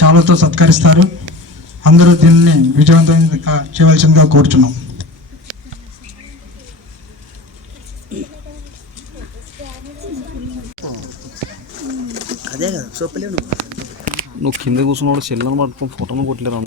శాలువతో సత్కరిస్తారు. అందరూ దీన్ని విజయవంతంగా చేయవలసిందిగా కోరుచున్నాం. నువ్వు కింద కూర్చున్నాడు చెల్లెని పట్టుకొని ఫోటోను కొట్టలేరు.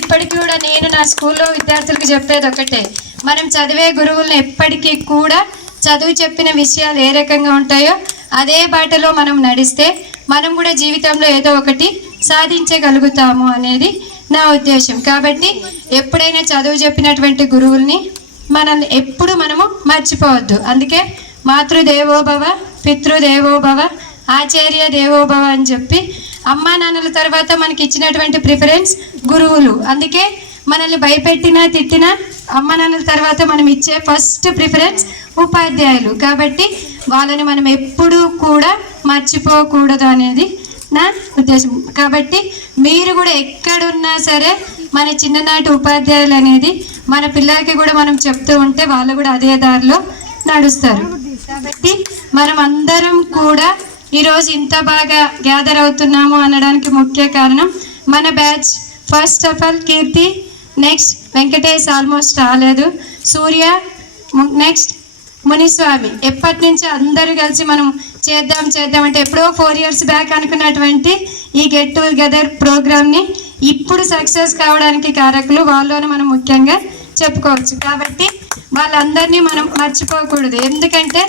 ఇప్పటికి కూడా నేను నా స్కూల్లో విద్యార్థులకు చెప్పేది ఒకటే, మనం చదివే గురువులను ఎప్పటికీ కూడా చదువు చెప్పిన విషయాలు ఏ రకంగా ఉంటాయో అదే బాటలో మనం నడిస్తే మనం కూడా జీవితంలో ఏదో ఒకటి సాధించగలుగుతాము అనేది నా ఉద్దేశం. కాబట్టి ఎప్పుడైనా చదువు చెప్పినటువంటి గురువుల్ని మనల్ని ఎప్పుడు మనము మర్చిపోవద్దు. అందుకే మాతృదేవోభవ, పితృదేవోభవ, ఆచార్య దేవోభవ అని చెప్పి అమ్మా నాన్నల తర్వాత మనకి ఇచ్చినటువంటి ప్రిఫరెన్స్ గురువులు. అందుకే మనల్ని భయపెట్టినా తిట్టినా అమ్మ నాన్నల తర్వాత మనం ఇచ్చే ఫస్ట్ ప్రిఫరెన్స్ ఉపాధ్యాయులు. కాబట్టి వాళ్ళని మనం ఎప్పుడూ కూడా మర్చిపోకూడదు అనేది నా ఉద్దేశం. కాబట్టి మీరు కూడా ఎక్కడున్నా సరే మన చిన్ననాటి ఉపాధ్యాయులు అనేది మన పిల్లలకి కూడా మనం చెప్తూ ఉంటే వాళ్ళు కూడా అదే దారిలో నడుస్తారు. కాబట్టి మనం అందరం కూడా ఈరోజు ఇంత బాగా గ్యాదర్ అవుతున్నాము అనడానికి ముఖ్య కారణం మన batch. First of all Keerthi, next Venkatesh almost రాలేదు, సూర్య, నెక్స్ట్ మునిస్వామి. ఎప్పటి నుంచి అందరూ కలిసి మనం చేద్దాం అంటే ఎప్పుడో 4 years బ్యాక్ అనుకున్నటువంటి ఈ గెట్ టుగెదర్ ప్రోగ్రామ్ని ఇప్పుడు సక్సెస్ కావడానికి కారకులు వాళ్ళని మనం ముఖ్యంగా చెప్పుకోవచ్చు. కాబట్టి వాళ్ళందరినీ మనం మర్చిపోకూడదు. ఎందుకంటే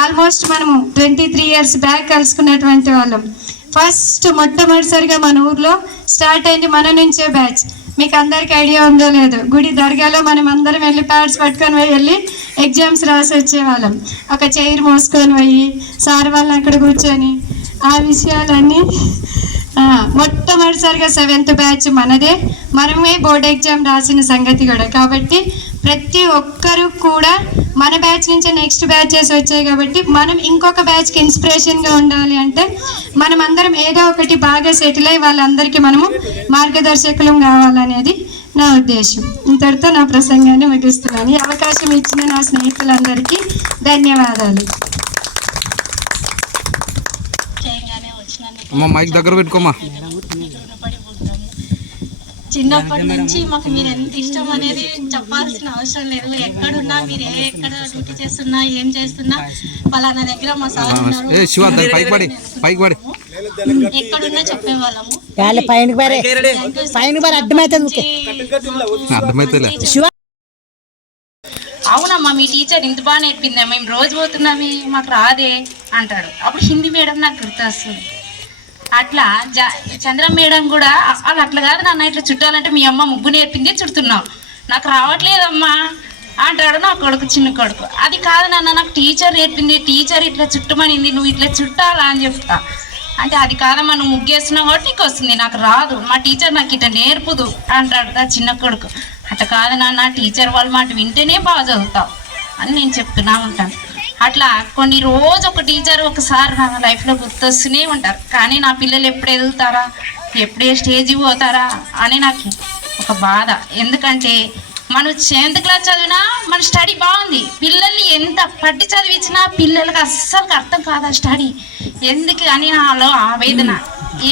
ఆల్మోస్ట్ మనము 23 years బ్యాక్ కలుసుకున్నటువంటి వాళ్ళం. ఫస్ట్ మొట్టమొదటిసారిగా మన ఊర్లో స్టార్ట్ అయింది మన నుంచే బ్యాచ్. మీకు అందరికి ఐడియా ఉందో లేదో, గుడి దర్గాలో మనం అందరం వెళ్ళి ప్యాడ్స్ పట్టుకొని వెళ్ళి ఎగ్జామ్స్ రాసి వచ్చేవాళ్ళం. ఒక చైర్ మోసుకొని పోయి సార్ వాళ్ళని అక్కడ కూర్చొని ఆ విషయాలన్నీ మొట్టమొదటిసారిగా 7th బ్యాచ్ మనదే. మనమే బోర్డ్ ఎగ్జామ్ రాసిన సంగతి కూడా. కాబట్టి ప్రతి ఒక్కరూ కూడా మన బ్యాచ్ నుంచి నెక్స్ట్ బ్యాచెస్ వచ్చాయి. కాబట్టి మనం ఇంకొక బ్యాచ్కి ఇన్స్పిరేషన్గా ఉండాలి అంటే మనం అందరం ఏదో ఒకటి బాగా సెటిల్ అయ్యి వాళ్ళందరికీ మనము మార్గదర్శకులం కావాలనేది నా ఉద్దేశం. ఇంతటితో నా ప్రసంగాన్ని ముగిస్తున్నాను. ఈ అవకాశం ఇచ్చిన నా స్నేహితులందరికీ ధన్యవాదాలు. మైక్ దగ్గర పెట్టుకోమా. చిన్నప్పటి నుంచి మాకు మీరు ఎంత ఇష్టం అనేది చెప్పాల్సిన అవసరం లేదు. ఎక్కడున్నా మీరు ఎక్కడ డ్యూటీ చేస్తున్నా ఏం చేస్తున్నా పలానా దగ్గర మా సార్ ఉన్నారు ఎక్కడున్నా చెప్పేవాళ్ళము. అవునమ్మా మీ టీచర్ ఇంత బాగా నేర్పిందా, మేము రోజు పోతున్నామే మాకు రాదే అంటాడు. అప్పుడు హిందీ మేడం నాకు గుర్తొస్తుంది. అట్లా చంద్ర మేడం కూడా వాళ్ళు అట్లా కాదు నాన్న, ఇట్లా చుట్టాలంటే మీ అమ్మ ముగ్గు నేర్పింది చుడుతున్నావు, నాకు రావట్లేదమ్మా అంటాడు నా కొడుకు, చిన్న కొడుకు. అది కాదు నాన్న, నాకు టీచర్ నేర్పింది, టీచర్ ఇట్లా చుట్టమనింది, నువ్వు ఇట్లా చుట్టాలా అని చెప్తా. అంటే అది కాదమ్మా, నువ్వు ముగ్గేస్తున్నావు కాబట్టి నీకు వస్తుంది, నాకు రాదు, మా టీచర్ నాకు ఇట్లా నేర్పుదు అంటాడు నా చిన్న కొడుకు. అట్లా కాదు నాన్న, టీచర్ వాళ్ళ మాట వింటేనే బాగా చదువుతావు అని నేను చెప్తున్నా ఉంటాను. అట్లా కొన్ని రోజు ఒక టీచర్ ఒకసారి నా లైఫ్లో గుర్తొస్తూనే ఉంటారు. కానీ నా పిల్లలు ఎప్పుడు ఎదుగుతారా, ఎప్పుడే స్టేజ్కి పోతారా అని నాకు ఒక బాధ. ఎందుకంటే మనం 7th క్లాస్ చదివినా మన స్టడీ బాగుంది, పిల్లల్ని ఎంత పట్టి చదివించినా పిల్లలకి అస్సలు అర్థం కాదు ఆ స్టడీ. ఎందుకు అని నాలో ఆవేదన,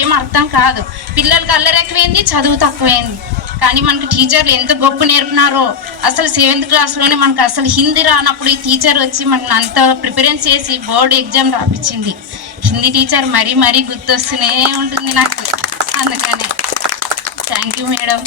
ఏం అర్థం కాదు. పిల్లలకి అల్లరి ఎక్కువైంది, చదువు తక్కువైంది. కానీ మనకు టీచర్లు ఎంత గొప్ప నేర్పినారో. అసలు 7th క్లాస్లోనే మనకు అసలు హిందీ రానప్పుడు ఈ టీచర్ వచ్చి మనల్ని అంత ప్రిపరేషన్ చేసి బోర్డు ఎగ్జామ్ రాపించింది. హిందీ టీచర్ మరీ మరీ గుర్తొస్తూనే ఉంటుంది నాకు. అందుకనే థ్యాంక్ యూ మేడం.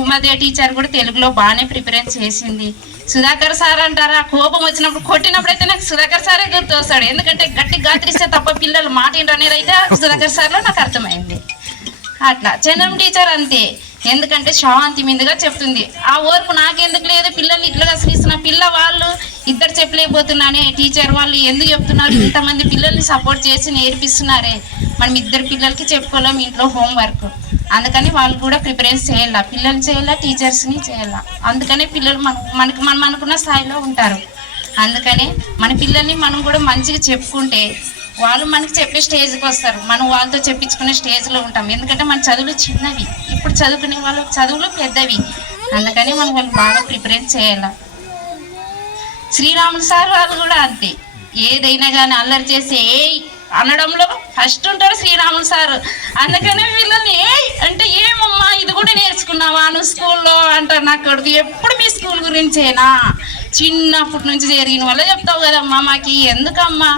ఉమాదే టీచర్ కూడా తెలుగులో బాగానే ప్రిపరేషన్ చేసింది. సుధాకర్ సార్ అంటారా, కోపం వచ్చినప్పుడు కొట్టినప్పుడు అయితే నాకు సుధాకర్ సారే గుర్తొస్తాడు. ఎందుకంటే గట్టి గాత్రిస్తే తప్ప పిల్లలు మాట అనేది అయితే సుధాకర్ సార్లో నాకు అర్థమైంది. అట్లా చంద్రం టీచర్ అంతే, ఎందుకంటే శాంతి మీదుగా చెప్తుంది. ఆ ఓర్పు నాకెందుకు లేదు, పిల్లల్ని ఇట్లా శ్రీస్తున్నా, పిల్ల వాళ్ళు ఇద్దరు చెప్పలేకపోతున్నానే టీచర్ వాళ్ళు ఎందుకు చెప్తున్నారు, ఇంతమంది పిల్లల్ని సపోర్ట్ చేసి నేర్పిస్తున్నారే, మనం ఇద్దరు పిల్లలకి చెప్పుకోలేం ఇంట్లో హోంవర్క్. అందుకని వాళ్ళు కూడా ప్రిపరేషన్ చేయాల, పిల్లలు చేయాల, టీచర్స్ని చేయాల. అందుకనే పిల్లలు మనం అనుకున్న స్థాయిలో ఉంటారు. అందుకనే మన పిల్లల్ని మనం కూడా మంచిగా చెప్పుకుంటే వాళ్ళు మనకి చెప్పే స్టేజ్కి వస్తారు, మనం వాళ్ళతో చెప్పించుకునే స్టేజ్లో ఉంటాం. ఎందుకంటే మన చదువులు చిన్నవి, ఇప్పుడు చదువుకునే వాళ్ళ చదువులు పెద్దవి. అందుకని మనం వాళ్ళు బాగా ప్రిపరేషన్ చేయాలి. శ్రీరాములు సార్ వాళ్ళు కూడా అంతే, ఏదైనా కానీ అల్లరి చేసి అనడంలో ఫస్ట్ ఉంటారు శ్రీరాములు సార్. అందుకనే వీళ్ళని అంటే ఏమమ్మా ఇది కూడా నేర్చుకున్నావా నువ్వు స్కూల్లో అంటారు. నా కొడుకు ఎప్పుడు మీ స్కూల్ గురించేనా, చిన్నప్పటి నుంచి జరిగిన వల్ల చెప్తావు కదమ్మా మాకు ఎందుకమ్మా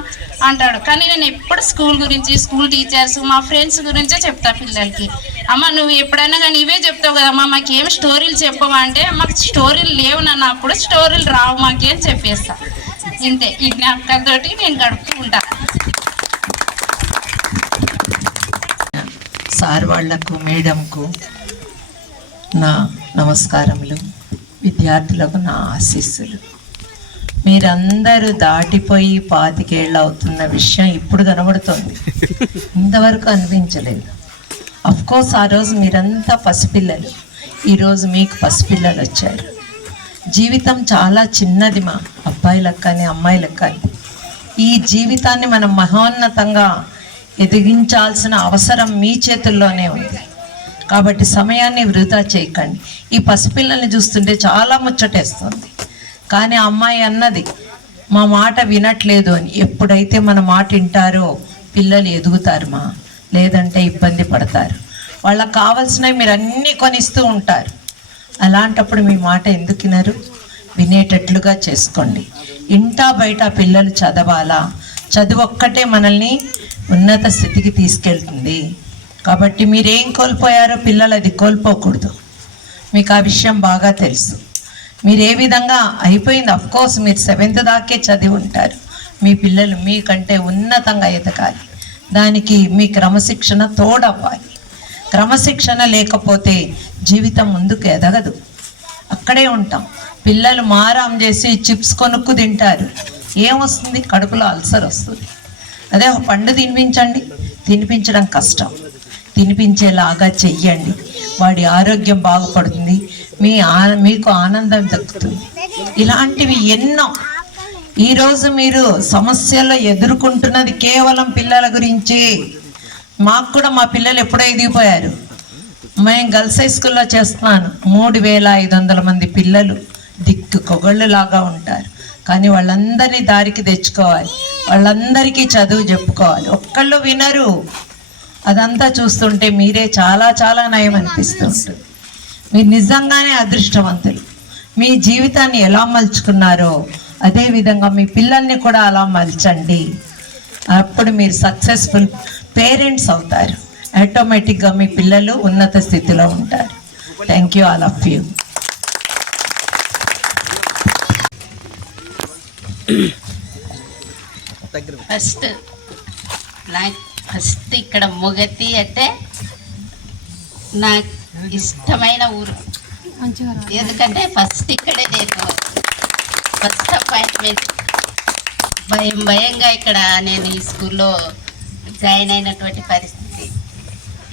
అంటాడు. కానీ నేను ఎప్పుడు స్కూల్ గురించి, స్కూల్ టీచర్స్, మా ఫ్రెండ్స్ గురించే చెప్తా పిల్లలకి. అమ్మ నువ్వు ఎప్పుడైనా కానీ ఇవే చెప్తావు కదమ్మా మాకేం స్టోరీలు చెప్పవా అంటే, మాకు స్టోరీలు లేవు నాన్న, అప్పుడు స్టోరీలు రావు మాకేం చెప్పేస్తా. ఇంతే, ఈ జ్ఞాపకంతోటి నేను గడుపుతూ ఉంటా. సార్ వాళ్లకు, మేడంకు నా నమస్కారములు, విద్యార్థులకు నా ఆశీస్సులు. మీరందరూ దాటిపోయి 25 ఏళ్ళు అవుతున్న విషయం ఇప్పుడు కనబడుతోంది, ఇంతవరకు అనిపించలేదు. అఫ్కోర్స్ ఆ రోజు మీరంతా పసిపిల్లలు, ఈరోజు మీకు పసిపిల్లలు వచ్చారు. జీవితం చాలా చిన్నది మా అబ్బాయిలకు కానీ అమ్మాయిలకు కానీ. ఈ జీవితాన్ని మనం మహోన్నతంగా ఎదిగించాల్సిన అవసరం మీ చేతుల్లోనే ఉంది. కాబట్టి సమయాన్ని వృధా చేయకండి. ఈ పసిపిల్లల్ని చూస్తుంటే చాలా ముచ్చటేస్తుంది. కానీ ఆ అమ్మాయి అన్నది మా మాట వినట్లేదు అని. ఎప్పుడైతే మన మాట వింటారో పిల్లలు ఎదుగుతారు మా, లేదంటే ఇబ్బంది పడతారు. వాళ్ళకి కావాల్సినవి మీరు అన్నీ కొనిస్తూ ఉంటారు. అలాంటప్పుడు మీ మాట ఎందుకు వినరు? వినేటట్లుగా చేసుకోండి. ఇంటా బయట పిల్లలు చదవాలా, చదువు ఒక్కటే మనల్ని ఉన్నత స్థితికి తీసుకెళ్తుంది. కాబట్టి మీరేం కోల్పోయారో పిల్లలు అది కోల్పోకూడదు. మీకు ఆ విషయం బాగా తెలుసు. మీరు ఏ విధంగా అయిపోయింది. అఫ్కోర్స్ మీరు 7th దాకే చదివి ఉంటారు. మీ పిల్లలు మీకంటే ఉన్నతంగా ఎదగాలి. దానికి మీ క్రమశిక్షణ తోడవ్వాలి. క్రమశిక్షణ లేకపోతే జీవితం ముందుకు ఎదగదు, అక్కడే ఉంటాం. పిల్లలు మారాం చేసి చిప్స్ కొనుక్కు తింటారు, ఏమొస్తుంది? కడుపులో అల్సర్ వస్తుంది. అదే ఒక పండు తినిపించండి, తినిపించడం కష్టం. తినిపించేలాగా చెయ్యండి, వాడి ఆరోగ్యం బాగుపడుతుంది, మీకు ఆనందం దక్కుతుంది. ఇలాంటివి ఎన్నో. ఈరోజు మీరు సమస్యల్లో ఎదుర్కొంటున్నది కేవలం పిల్లల గురించి. మాకు కూడా మా పిల్లలు ఎప్పుడో ఎదిగిపోయారు. మేము గర్ల్స్ హై స్కూల్లో చేస్తున్నాను. 3500 మంది పిల్లలు దిక్కుకొగళ్ళు లాగా ఉంటారు. కానీ వాళ్ళందరినీ దారికి తెచ్చుకోవాలి, వాళ్ళందరికీ చదువు చెప్పుకోవాలి. ఒక్కళ్ళు వినరు. అదంతా చూస్తుంటే మీరే చాలా చాలా నయం అనిపిస్తూ ఉంటుంది. మీరు నిజంగానే అదృష్టవంతులు. మీ జీవితాన్ని ఎలా మలుచుకున్నారో అదేవిధంగా మీ పిల్లల్ని కూడా అలా మలచండి. అప్పుడు మీరు సక్సెస్ఫుల్ పేరెంట్స్ అవుతారు. ఆటోమేటిక్గా మీ పిల్లలు ఉన్నత స్థితిలో ఉంటారు. Thank you all of you. First ఇక్కడ మొగతి అంటే నాకు ఇష్టమైన ఊరు. ఎందుకంటే ఫస్ట్ ఇక్కడే నేను ఫస్ట్ అపాయింట్మెంట్ భయంగా ఇక్కడ నేను ఈ స్కూల్లో జాయిన్ అయినటువంటి పరిస్థితి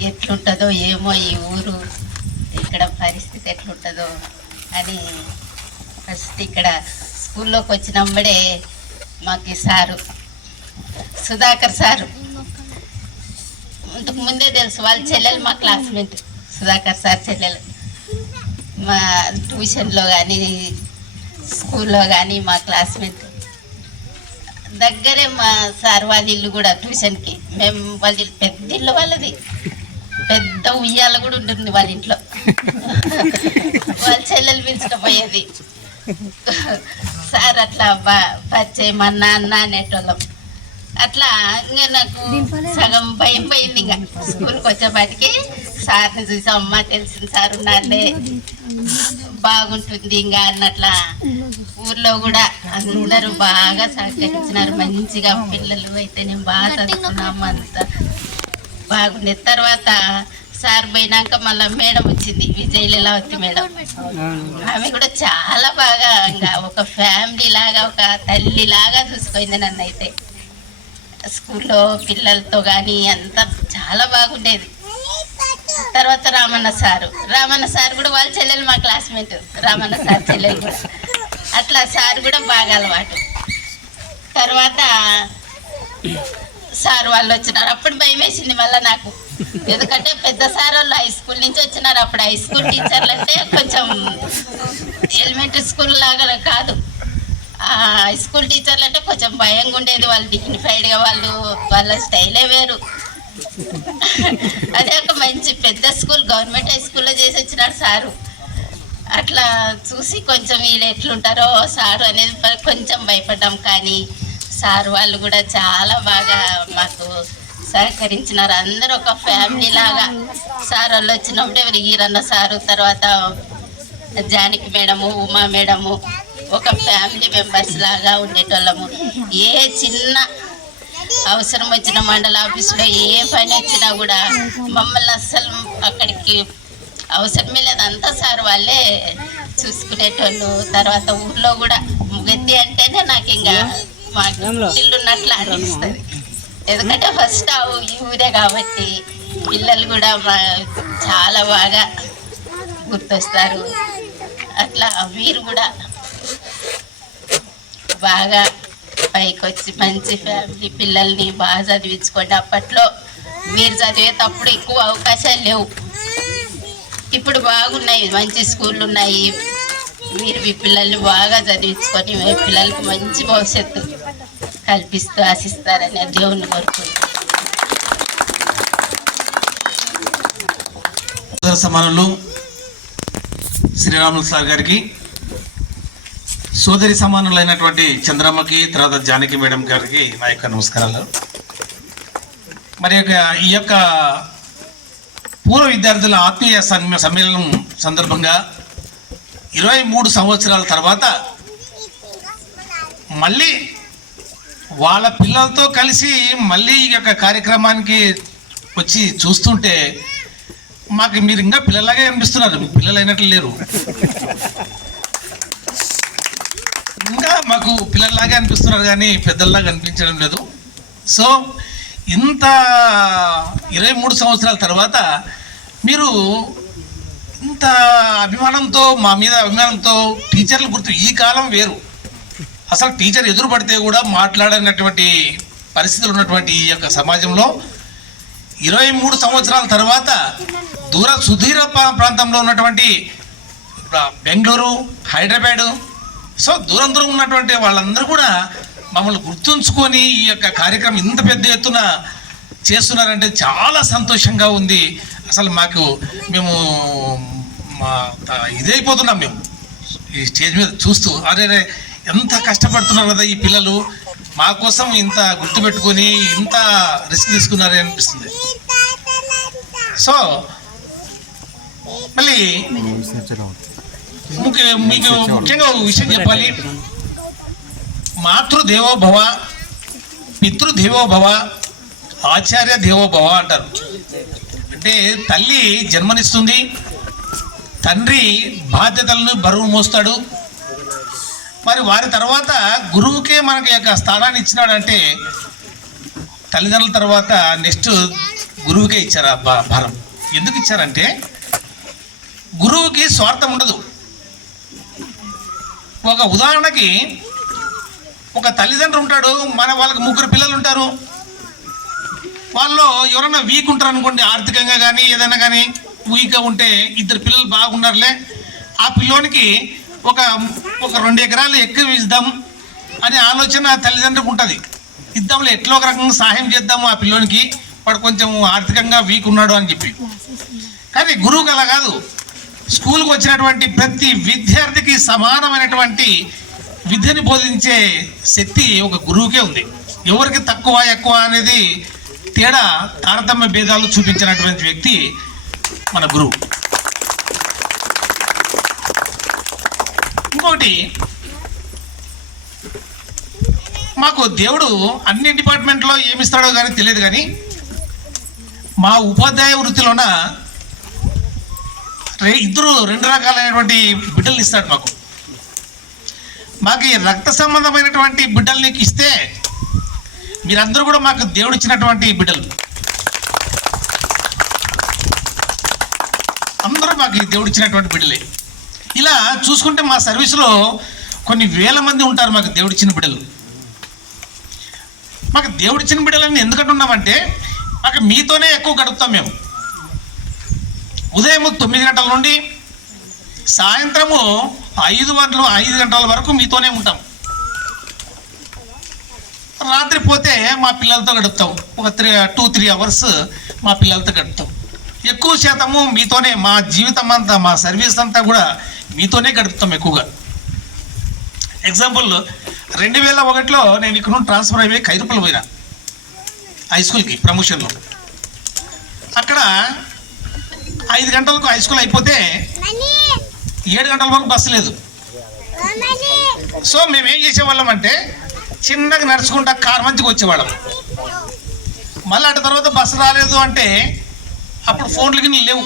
ఎట్లుంటుందో ఏమో, ఈ ఊరు ఇక్కడ పరిస్థితి ఎట్లుంటుందో అని ఫస్ట్ ఇక్కడ స్కూల్లోకి వచ్చినప్పుడే మాకు సారు సుధాకర్ సారు ఇంతకు ముందే తెలుసు. వాళ్ళ చెల్లెలు మా క్లాస్మేట్, సుధాకర్ సార్ చెల్లెలు. మా ట్యూషన్లో కానీ స్కూల్లో కానీ మా క్లాస్మేట్. దగ్గరే మా సార్ వాళ్ళ ఇల్లు కూడా ట్యూషన్కి. మేము వాళ్ళ పెద్ద ఇల్లు వాళ్ళది, పెద్ద ఉయ్యాల కూడా ఉంటుంది వాళ్ళ ఇంట్లో. వాళ్ళ చెల్లెలు పిలుచుకుపోయేది. సార్ అట్లా పరిచయం అన్న అనేటోళ్ళం. అట్లా ఇంకా నాకు సగం భయం పోయింది. ఇంకా స్కూల్కి వచ్చేపాటికి సార్ని చూసి అమ్మ తెలిసిన సార్ ఉన్నారులే బాగుంటుంది ఇంకా అన్నట్లా. ఊర్లో కూడా అందరూ బాగా సహకరించినారు మంచిగా. పిల్లలు అయితే నేను బాగా చదువుకున్నాము, అంతా బాగుండే. తర్వాత సార్ పోయినాక మళ్ళీ మేడం వచ్చింది, విజయలీలావతి మేడం. ఆమె కూడా చాలా బాగా ఇంకా ఒక ఫ్యామిలీ లాగా, ఒక తల్లి లాగా చూసుకుంది నన్ను. అయితే స్కూల్లో పిల్లలతో కానీ అంతా చాలా బాగుండేది. తర్వాత రామన్న సార్ కూడా వాళ్ళ చెల్లెలు మా క్లాస్మేట్. రామన్న సార్ చెల్లెలు కూడా అట్లా. సార్ కూడా బాగా అలవాటు. తర్వాత సార్ వాళ్ళు వచ్చినారు. అప్పుడు భయం వేసింది మళ్ళీ నాకు, ఎందుకంటే పెద్ద సార్ వాళ్ళు హై స్కూల్ నుంచి వచ్చినారు. అప్పుడు హై స్కూల్ టీచర్లు అంటే కొంచెం ఎలిమెంటరీ స్కూల్ లాగా కాదు, హై స్కూల్ టీచర్లు అంటే కొంచెం భయంగా ఉండేది. వాళ్ళు డిగ్నిఫైడ్గా వాళ్ళ స్టైలే వేరు. అదే ఒక మంచి పెద్ద స్కూల్ గవర్నమెంట్ హై స్కూల్లో చేసి వచ్చినాడు సారు. అట్లా చూసి కొంచెం వీళ్ళు ఎట్లుంటారో సారు అనేది కొంచెం భయపడ్డాం. కానీ సారు వాళ్ళు కూడా చాలా బాగా మాకు సహకరించినారు. అందరూ ఒక ఫ్యామిలీ లాగా. సార్ వాళ్ళు వచ్చినప్పుడు ఎవరు ఈరన్న సారు, తర్వాత జానకి మేడము, ఉమా మేడము, ఒక ఫ్యామిలీ మెంబర్స్ లాగా ఉండేటోళ్ళము. ఏ చిన్న అవసరం వచ్చిన మండల ఆఫీసులో ఏ పని వచ్చినా కూడా మమ్మల్ని అస్సలు అక్కడికి అవసరమే లేదు, అంతా సార్ వాళ్ళే చూసుకునేటోళ్ళు. తర్వాత ఊర్లో కూడా ముగెత్తి అంటేనే నాకు ఇంకా మాకు ఇల్లున్నట్లు అనిపిస్తుంది. ఎందుకంటే ఫస్ట్ ఈ ఊరే కాబట్టి పిల్లలు కూడా చాలా బాగా గుర్తొస్తారు. అట్లా మీరు కూడా బాగా పైకి వచ్చి మంచి ఫ్యామిలీ పిల్లల్ని బాగా చదివించుకోండి. అప్పట్లో మీరు చదివేటప్పుడు ఎక్కువ అవకాశాలు లేవు, ఇప్పుడు బాగున్నాయి, మంచి స్కూళ్ళు ఉన్నాయి. మీరు మీ పిల్లల్ని బాగా చదివించుకొని మీ పిల్లలకు మంచి భవిష్యత్తు కల్పిస్తూ ఆశిస్తారని దేవుణ్ణి కోరుకుంటున్నాను. సమానులు శ్రీరాములు సార్ గారికి, సోదరి సమానులైనటువంటి చంద్రమ్మకి, తర్వాత జానకి మేడం గారికి నా యొక్క నమస్కారాలు. మరి ఈ యొక్క పూర్వ విద్యార్థుల ఆత్మీయ సమ్మేళనం సందర్భంగా 23 సంవత్సరాల తర్వాత మళ్ళీ వాళ్ళ పిల్లలతో కలిసి మళ్ళీ ఈ యొక్క కార్యక్రమానికి వచ్చి చూస్తుంటే మాకు మీరు ఇంకా పిల్లలాగే అనిపిస్తున్నారు. పిల్లలు అయినట్లు లేరు, ఇంకా మాకు పిల్లల్లాగే అనిపిస్తున్నారు కానీ పెద్దల్లాగా అనిపించడం లేదు. సో ఇంత 23 సంవత్సరాల తర్వాత మీరు ఇంత అభిమానంతో, మా మీద అభిమానంతో టీచర్లు గుర్తు, ఈ కాలం వేరు. అసలు టీచర్ ఎదురు పడితే కూడా మాట్లాడనటువంటి పరిస్థితులు ఉన్నటువంటి ఈ యొక్క సమాజంలో 23 సంవత్సరాల తర్వాత సుదీర ప్రాంతంలో ఉన్నటువంటి బెంగళూరు, హైదరాబాదు, సో దూరం ఉన్నటువంటి వాళ్ళందరూ కూడా మమ్మల్ని గుర్తుంచుకొని ఈ యొక్క కార్యక్రమం ఇంత పెద్ద ఎత్తున చేస్తున్నారంటే చాలా సంతోషంగా ఉంది. అసలు మేము ఇదైపోతున్నాం. మేము ఈ స్టేజ్ మీద చూస్తూ అరే ఎంత కష్టపడుతున్నారు కదా ఈ పిల్లలు, మా కోసం ఇంత గుర్తుపెట్టుకొని ఇంత రిస్క్ తీసుకున్నారే అనిపిస్తుంది. సో మళ్ళీ మీకు ముఖ్యంగా ఒక విషయం చెప్పాలి. మాతృదేవోభవ, పితృదేవోభవ, ఆచార్య దేవోభవ అంటారు. అంటే తల్లి జన్మనిస్తుంది, తండ్రి బాధ్యతలను బరువు మోస్తాడు. మరి వారి తర్వాత గురువుకే మనకి యొక్క స్థానాన్ని ఇచ్చినాడంటే తల్లిదండ్రుల తర్వాత నెక్స్ట్ గురువుకే ఇచ్చారు ఆ భారం. ఎందుకు ఇచ్చారంటే గురువుకి స్వార్థం ఉండదు. ఒక ఉదాహరణకి ఒక తల్లిదండ్రులు ఉంటాడు, వాళ్ళకి 3 పిల్లలు ఉంటారు. వాళ్ళు ఎవరైనా వీక్ ఉంటారు అనుకోండి, ఆర్థికంగా కానీ ఏదైనా కానీ వీక్గా ఉంటే 2 పిల్లలు బాగున్నారులే, ఆ పిల్లోనికి ఒక 2 ఎకరాలు ఎక్కువ ఇద్దాం అనే ఆలోచన తల్లిదండ్రులకు ఉంటుంది. ఇద్దాంలే, ఎట్లా ఒక రకంగా సహాయం చేద్దాము ఆ పిల్లోనికి, వాడు కొంచెం ఆర్థికంగా వీక్ ఉన్నాడు అని చెప్పి. కానీ గురువుకి అలా కాదు. స్కూల్కి వచ్చినటువంటి ప్రతి విద్యార్థికి సమానమైనటువంటి విద్యని బోధించే శక్తి ఒక గురువుకే ఉంది. ఎవరికి తక్కువ ఎక్కువ అనేది తేడా, తారతమ్య భేదాలు చూపించినటువంటి వ్యక్తి మన గురువు. ఇంకొకటి, మాకు దేవుడు అన్ని డిపార్ట్మెంట్లో ఏమిస్తాడో కానీ తెలియదు, కానీ మా ఉపాధ్యాయ వృత్తిలోన 2 రకాలైనటువంటి బిడ్డలు ఇస్తాడు మాకు. ఈ రక్త సంబంధమైనటువంటి బిడ్డలు నీకు ఇస్తే మీరందరూ కూడా మాకు దేవుడు ఇచ్చినటువంటి బిడ్డలు. అందరూ మాకు దేవుడు ఇచ్చినటువంటి బిడ్డలే. ఇలా చూసుకుంటే మా సర్వీసులో కొన్ని వేల మంది ఉంటారు మాకు దేవుడిచ్చిన బిడ్డలు. మాకు దేవుడిచ్చిన బిడ్డలని ఎందుకంటున్నామంటే మీతోనే ఎక్కువ గడుపుతాం మేము. ఉదయం 9 గంటల నుండి సాయంత్రము 5 గంటల వరకు మీతోనే ఉంటాం. రాత్రి పోతే మా పిల్లలతో గడుపుతాం. ఒక 2-3 అవర్స్ మా పిల్లలతో గడుపుతాం. ఎక్కువ శాతము మీతోనే, మా జీవితం అంతా, మా సర్వీస్ అంతా కూడా మీతోనే గడుపుతాం ఎక్కువగా. ఎగ్జాంపుల్ 2001లో నేను ఇక్కడ నుండి ట్రాన్స్ఫర్ అయిపోయి ఖైరుపల్లి పోయినా హై స్కూల్కి ప్రమోషన్లో. అక్కడ 5 గంటలకు హై స్కూల్ అయిపోతే 7 గంటల వరకు బస్సు లేదు. సో మేము ఏం చేసేవాళ్ళం అంటే చిన్నగా నడుచుకుంటా కార్ మంచిగా వచ్చేవాళ్ళం. మళ్ళీ అటు తర్వాత బస్సు రాలేదు అంటే అప్పుడు ఫోన్లు కానీ లేవు,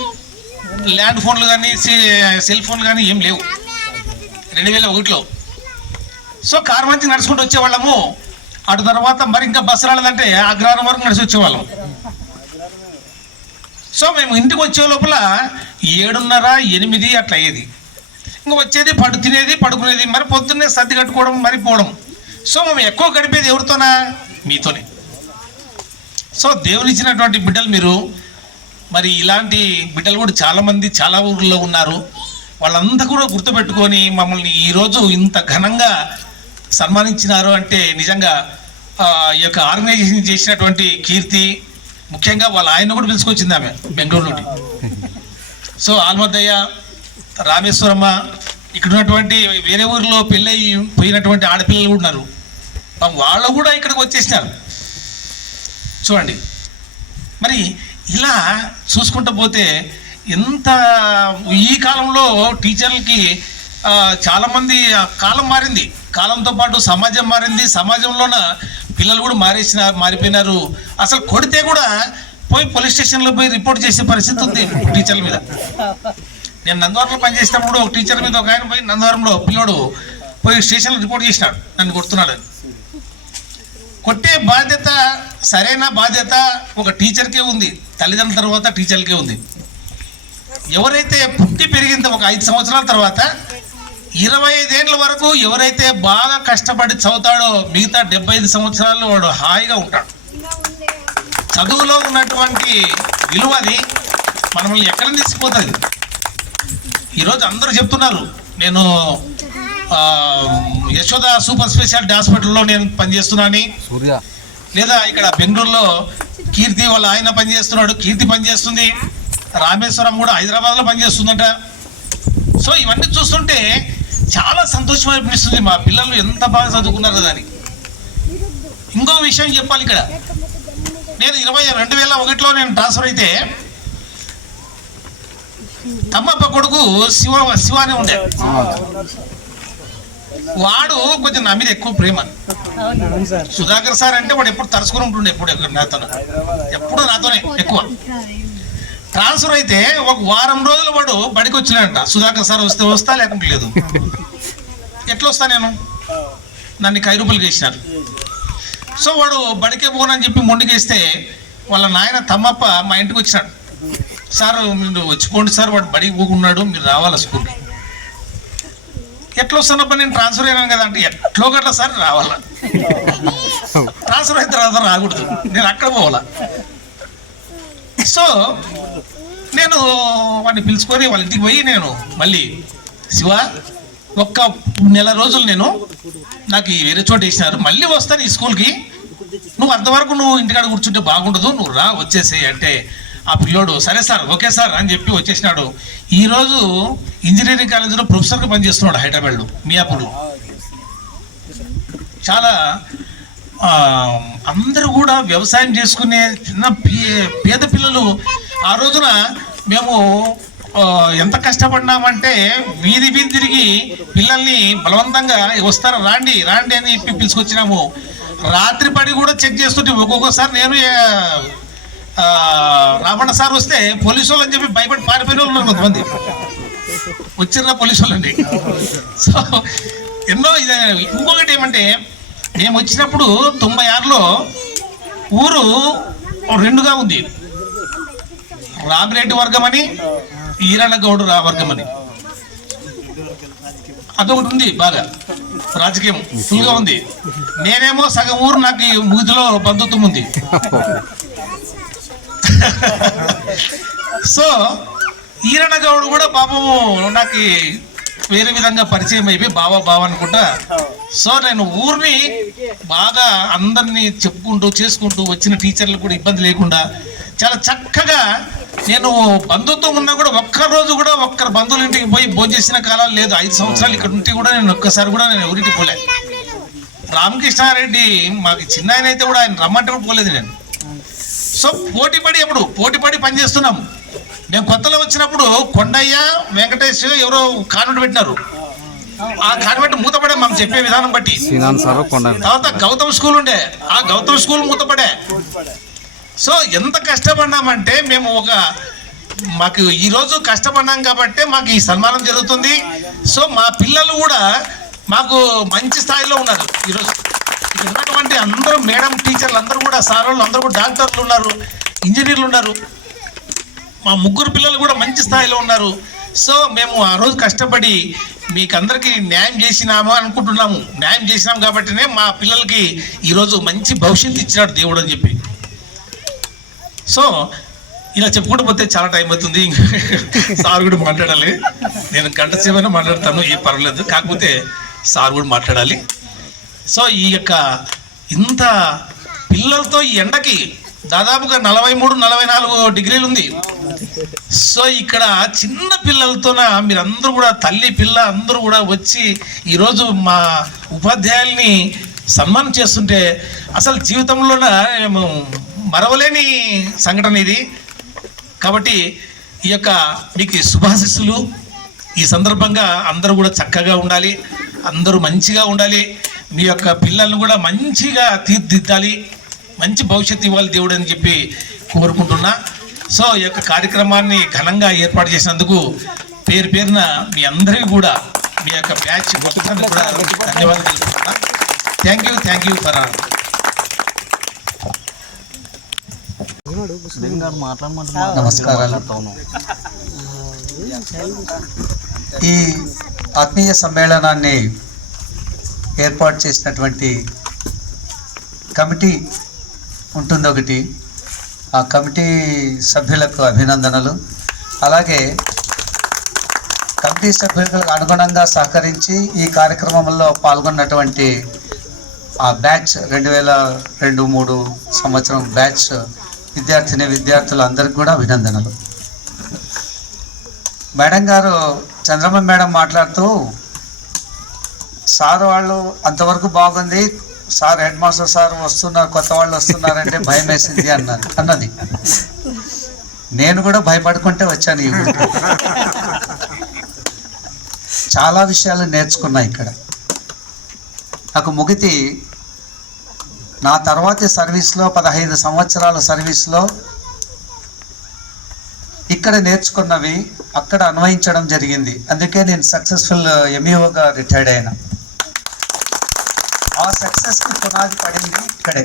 ల్యాండ్ ఫోన్లు కానీ సెల్ ఫోన్లు కానీ ఏం లేవు 2001లో. సో కార్ మంచిగా నడుచుకుంటూ వచ్చేవాళ్ళము. అటు తర్వాత మరి ఇంకా బస్సు రాలేదంటే అగ్రహారం వరకు నడిచి వచ్చేవాళ్ళం. సో మేము ఇంటికి వచ్చే లోపల 7:30-8 అట్లా అయ్యేది. ఇంకా వచ్చేది తినేది పడుకునేది, మరి పొద్దున్నే సర్ది కట్టుకోవడం, మరి పోవడం. సో మేము ఎక్కువ గడిపేది ఎవరితోనా? మీతోనే. సో దేవునిచ్చినటువంటి బిడ్డలు మీరు. మరి ఇలాంటి బిడ్డలు కూడా చాలామంది చాలా ఊర్లో ఉన్నారు. వాళ్ళంతా కూడా గుర్తుపెట్టుకొని మమ్మల్ని ఈరోజు ఇంత ఘనంగా సన్మానించినారు అంటే నిజంగా ఈ యొక్క ఆర్గనైజేషన్ చేసినటువంటి కీర్తి, ముఖ్యంగా వాళ్ళ ఆయన కూడా పిలుచుకొచ్చింది ఆమె బెంగళూరు నుండి. సో ఆల్మద్దయ్య, రామేశ్వరమ్మ, ఇక్కడ ఉన్నటువంటి వేరే ఊరిలో పెళ్ళి పోయినటువంటి ఆడపిల్లలు కూడా ఉన్నారు. వాళ్ళు కూడా ఇక్కడికి వచ్చేసినారు చూడండి. మరి ఇలా చూసుకుంటూ పోతే ఎంత ఈ కాలంలో టీచర్లకి చాలామంది, కాలం మారింది, కాలంతో పాటు సమాజం మారింది. సమాజంలోన పిల్లలు కూడా మారిపోయినారు. అసలు కొడితే కూడా పోయి పోలీస్ స్టేషన్లో పోయి రిపోర్ట్ చేసే పరిస్థితి ఉంది టీచర్ల మీద. నేను నందవరంలో పనిచేసినప్పుడు ఒక టీచర్ మీద ఒక ఆయన పోయి నందవరంలో పిల్లోడు పోయి స్టేషన్లో రిపోర్ట్ చేసినాడు, నన్ను కొడుతున్నాడని. కొట్టే బాధ్యత, సరైన బాధ్యత ఒక టీచర్కే ఉంది, తల్లిదండ్రుల తర్వాత టీచర్లకే ఉంది. ఎవరైతే పుట్టి పెరిగిన ఒక 5 సంవత్సరాల తర్వాత 25 ఏళ్ళ వరకు ఎవరైతే బాగా కష్టపడి చదువుతాడో మిగతా 75 సంవత్సరాలు వాడు హాయిగా ఉంటాడు. చదువులో ఉన్నటువంటి విలువది మనల్ని ఎక్కడ తీసుకుపోతుంది. ఈరోజు అందరూ చెప్తున్నారు, నేను యశోద సూపర్ స్పెషాలిటీ హాస్పిటల్లో నేను పనిచేస్తున్నాను, లేదా ఇక్కడ బెంగళూరులో కీర్తి వాళ్ళ ఆయన పనిచేస్తున్నాడు, కీర్తి పనిచేస్తుంది, రామేశ్వరం కూడా హైదరాబాద్లో పనిచేస్తుందంట. సో ఇవన్నీ చూస్తుంటే చాలా సంతోషం అనిపిస్తుంది. మా పిల్లలు ఎంత బాగా చదువుకున్నారు కదా అని. ఇంకో విషయం చెప్పాలి ఇక్కడ. నేను 2001లో నేను ట్రాన్స్ఫర్ అయితే తమ్మప్ప కొడుకు శివ అని ఉండే, వాడు కొంచెం నా మీద ఎక్కువ ప్రేమ. సుధాకర్ సార్ అంటే వాడు ఎప్పుడు తరుచుకుని ఉంటుండే, ఎప్పుడు నాతోనే ఎక్కువ. ట్రాన్స్ఫర్ అయితే ఒక వారం రోజులు వాడు బడికి వచ్చినాడంట. సుధాకర్ సార్ వస్తా లేకుంటే లేదు. ఎట్లా వస్తా నేను? నన్ను ఖైరుపల్లికి వేసినారు. సో వాడు బడికే పోనని చెప్పి మొండికేస్తే వాళ్ళ నాయన తమ్మప్ప మా ఇంటికి వచ్చినాడు. సార్ మీరు వచ్చిపోండి సార్, వాడు బడికి పోకున్నాడు, మీరు రావాలా స్కూల్కి. ఎట్లా వస్తున్నప్పుడు నేను ట్రాన్స్ఫర్ అయినాను కదా అంటే, ఎట్లో గట్లా సార్ రావాలా, ట్రాన్స్ఫర్ అయిన తర్వాత రాకూడదు, నేను అక్కడ పోవాలా. సో నేను వాడిని పిలుచుకొని వాళ్ళ ఇంటికి పోయి నేను మళ్ళీ శివ ఒక్క నెల రోజులు నాకు వేరే చోట వేసినారు, మళ్ళీ వస్తాను ఈ స్కూల్కి, నువ్వు అంతవరకు నువ్వు ఇంటికాడ కూర్చుంటే బాగుండదు, నువ్వు రా వచ్చేసేయి అంటే ఆ పిల్లోడు సరే సార్ ఓకే సార్ అని చెప్పి వచ్చేసినాడు. ఈరోజు ఇంజనీరింగ్ కాలేజీలో ప్రొఫెసర్గా పనిచేస్తున్నాడు హైదరాబాద్లో, మియాపూర్లో. చాలా అందరూ కూడా వ్యవసాయం చేసుకునే చిన్న పేద పిల్లలు. ఆ రోజున మేము ఎంత కష్టపడినామంటే వీధి తిరిగి పిల్లల్ని బలవంతంగా వస్తారా రాండి రాండి అని చెప్పి పిలుచుకొచ్చినాము. రాత్రి పడి కూడా చెక్ చేస్తుంటే ఒక్కొక్కసారి నేను రామಣ್ణ సార్ వస్తే పోలీసు వాళ్ళు అని చెప్పి భయపడి పారిపోయిన వాళ్ళు ఉన్నారు కొంతమంది, వచ్చిన పోలీసు వాళ్ళండి. సో ఎన్నో ఇంకొకటి ఏమంటే, మేము వచ్చినప్పుడు 96లో ఊరు 2గా ఉంది, రామిరెడ్డి వర్గం అని, ఈరన్న గౌడు వర్గం అని. అదొకటి ఉంది, బాగా రాజకీయం ఫుల్గా ఉంది. నేనేమో సగం ఊరు నాకు ముగిదిలో బంధుత్వం ఉంది. సో ఈరన్న గౌడు కూడా పాపము నాకు వేరే విధంగా పరిచయం అయిపోయి బావ అనుకుంటా సో నేను ఊరిని బాగా అందరినీ చెప్పుకుంటూ చేసుకుంటూ వచ్చిన టీచర్లకు కూడా ఇబ్బంది లేకుండా చాలా చక్కగా నేను బంధుత్వం ఉన్నా కూడా ఒక్కరోజు కూడా ఒక్కరు బంధువుల ఇంటికి పోయి భోజనం చేసిన కాలాలు లేదు. 5 సంవత్సరాలు ఇక్కడ ఉంటే కూడా నేను ఒక్కసారి కూడా నేను ఎవరికి పోలే. రామకృష్ణారెడ్డి మాకు చిన్న ఆయన అయితే కూడా ఆయన రమ్మంటే కూడా పోలేదు నేను. సో పోటీపడి పనిచేస్తున్నాము. మేము కొత్తలో వచ్చినప్పుడు కొండయ్య వెంకటేష్ ఎవరో కాన్వెంట్ పెట్టినారు. ఆ కాన్వెంట్ మూతపడే మనం చెప్పే విధానం బట్టి. తర్వాత గౌతమ్ స్కూల్ ఉండే, ఆ గౌతమ్ స్కూల్ మూతపడే. సో ఎంత కష్టపడినామంటే మేము మాకు ఈరోజు కష్టపడినాం కాబట్టి మాకు ఈ సన్మానం జరుగుతుంది. సో మా పిల్లలు కూడా మాకు మంచి స్థాయిలో ఉన్నారు. ఈరోజు ఇక్కడ ఉన్నటువంటి అందరూ మేడం టీచర్లు అందరూ కూడా సార్ వాళ్ళు అందరూ కూడా డాక్టర్లు ఉన్నారు, ఇంజనీర్లు ఉన్నారు. మా 3 పిల్లలు కూడా మంచి స్థాయిలో ఉన్నారు. సో మేము ఆ రోజు కష్టపడి మీకు అందరికీ న్యాయం చేసినాము అనుకుంటున్నాము. న్యాయం చేసినాం కాబట్టినే మా పిల్లలకి ఈరోజు మంచి భవిష్యత్తు ఇచ్చినాడు దేవుడు అని చెప్పి. సో ఇలా చెప్పుకుంటూ పోతే చాలా టైం అవుతుంది. సార్ కూడా మాట్లాడాలి. నేను గంట సేపైనా మాట్లాడతాను, ఏ పర్వాలేదు. కాకపోతే సార్ కూడా మాట్లాడాలి. సో ఈ యొక్క ఇంత పిల్లలతో ఈ ఎండకి దాదాపుగా 43-44 డిగ్రీలు ఉంది. సో ఇక్కడ చిన్న పిల్లలతోన మీరందరూ కూడా తల్లి పిల్ల అందరూ కూడా వచ్చి ఈరోజు మా ఉపాధ్యాయుల్ని సన్మానం చేస్తుంటే అసలు జీవితంలోన మరవలేని సంఘటన ఇది. కాబట్టి ఈ యొక్క మీకు శుభాశిస్సులు. ఈ సందర్భంగా అందరూ కూడా చక్కగా ఉండాలి, అందరూ మంచిగా ఉండాలి. మీ యొక్క పిల్లలను కూడా మంచిగా తీర్చిదిద్దాలి, మంచి భవిష్యత్తు ఇవ్వాలి దేవుడు అని చెప్పి కోరుకుంటున్నా. సో ఈ యొక్క కార్యక్రమాన్ని ఘనంగా ఏర్పాటు చేసినందుకు పేరున మీ అందరికీ కూడా మీ యొక్క బ్యాచ్ మొత్తానికి కూడా ధన్యవాదాలు తెలుపుతున్నా. Thank you for all. నమస్కారాలు. ఈ ఆత్మీయ సమ్మేళనాన్ని ఏర్పాటు చేసినటువంటి కమిటీ ఉంటుంది ఒకటి. ఆ కమిటీ సభ్యులకు అభినందనలు. అలాగే కమిటీ సభ్యులకు అనుగుణంగా సహకరించి ఈ కార్యక్రమంలో పాల్గొన్నటువంటి ఆ బ్యాచ్ 2002-03 సంవత్సరం బ్యాచ్ విద్యార్థులందరికీ కూడా అభినందనలు. మేడం గారు, చంద్రమ్మ మేడం మాట్లాడుతూ సార్ వాళ్ళు అంతవరకు బాగుంది, సార్ హెడ్ మాస్టర్ సార్ వస్తున్నారు, కొత్త వాళ్ళు వస్తున్నారంటే భయం వేసింది అన్నది. నేను కూడా భయపడుకుంటే వచ్చాను. ఈ ఊరికి చాలా విషయాలు నేర్చుకున్నా. ఇక్కడ నాకు ముగితి నా తర్వాతి సర్వీస్లో 15 సంవత్సరాల సర్వీస్లో ఇక్కడ నేర్చుకున్నవి అక్కడ అన్వయించడం జరిగింది. అందుకే నేను సక్సెస్ఫుల్ ఎంఈఓగా రిటైర్డ్ అయినా. ఆ సక్సెస్కి పునాది పడింది ఇక్కడే.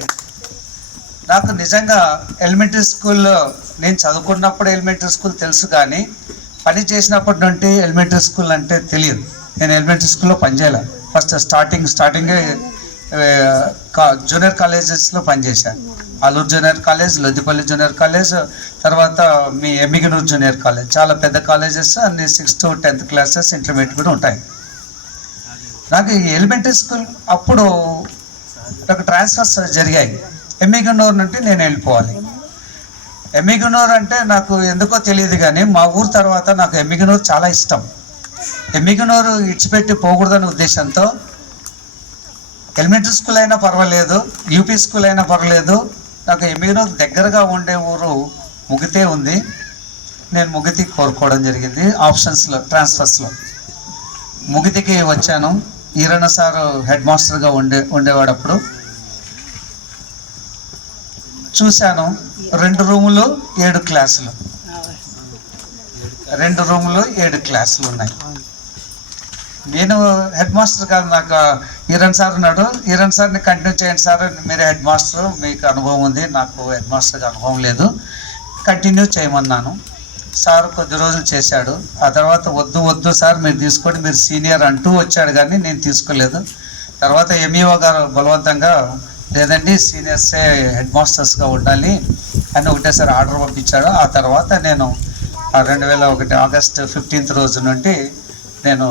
నాకు నిజంగా ఎలిమెంటరీ స్కూల్లో నేను చదువుకున్నప్పుడు ఎలిమెంటరీ స్కూల్ తెలుసు, కానీ పని చేసినప్పటి నుండి ఎలిమెంటరీ స్కూల్ అంటే తెలియదు. నేను ఎలిమెంటరీ స్కూల్లో పనిచేయాలి. ఫస్ట్ స్టార్టింగే జూనియర్ కాలేజెస్లో పనిచేశాను. Aluru junior college, Loddipalli junior college, తర్వాత మీ ఎమ్మిగనూరు జూనియర్ కాలేజ్. చాలా పెద్ద కాలేజెస్, అన్ని 6th to 10th classes, intermediate కూడా ఉంటాయి. నాకు ఈ ఎలిమెంటరీ స్కూల్ అప్పుడు నాకు ట్రాన్స్ఫర్స్ జరిగాయి. ఎమ్మిగనూరు నుండి నేను వెళ్ళిపోవాలి. ఎమ్మిగనూరు అంటే నాకు ఎందుకో తెలియదు, కానీ మా ఊరు తర్వాత నాకు ఎమ్మిగనూరు చాలా ఇష్టం. ఎమ్మిగనూరు ఇడిచిపెట్టి పోకూడదనే ఉద్దేశంతో ఎలిమెంటరీ స్కూల్ అయినా పర్వాలేదు, యూపీ స్కూల్ అయినా పర్వాలేదు, నాకు ఎమ్మిగనూరు దగ్గరగా ఉండే ఊరు ముగితే ఉంది. నేను ముగితి కోరుకోవడం జరిగింది. ఆప్షన్స్లో ట్రాన్స్ఫర్స్లో ముగితికి వచ్చాను. ఈరన్న సారు హెడ్ మాస్టర్గా ఉండేవాడు. అప్పుడు చూశాను, 2 రూములు 7 క్లాసులు, 2 రూములు 7 క్లాసులు ఉన్నాయి. నేను హెడ్ మాస్టర్ కాదు, నాకు ఈరన్ సార్ ఉన్నాడు. ఈరన్ సార్ని కంటిన్యూ చేయండి సార్, మీరు హెడ్ మాస్టర్, మీకు అనుభవం ఉంది, నాకు హెడ్ మాస్టర్కి అనుభవం లేదు, కంటిన్యూ చేయమన్నాను. సార్ కొద్ది రోజులు చేశాడు. ఆ తర్వాత వద్దు సార్ మీరు తీసుకోండి, మీరు సీనియర్ అంటూ వచ్చాడు, కానీ నేను తీసుకోలేదు. తర్వాత ఎంఈఓ గారు బలవంతంగా లేదండి సీనియర్సే హెడ్ మాస్టర్స్గా ఉండాలి అని ఒకటేసారి ఆర్డర్ పంపించాడు. ఆ తర్వాత నేను 2001 ఆగస్టు 15th రోజు నుండి నేను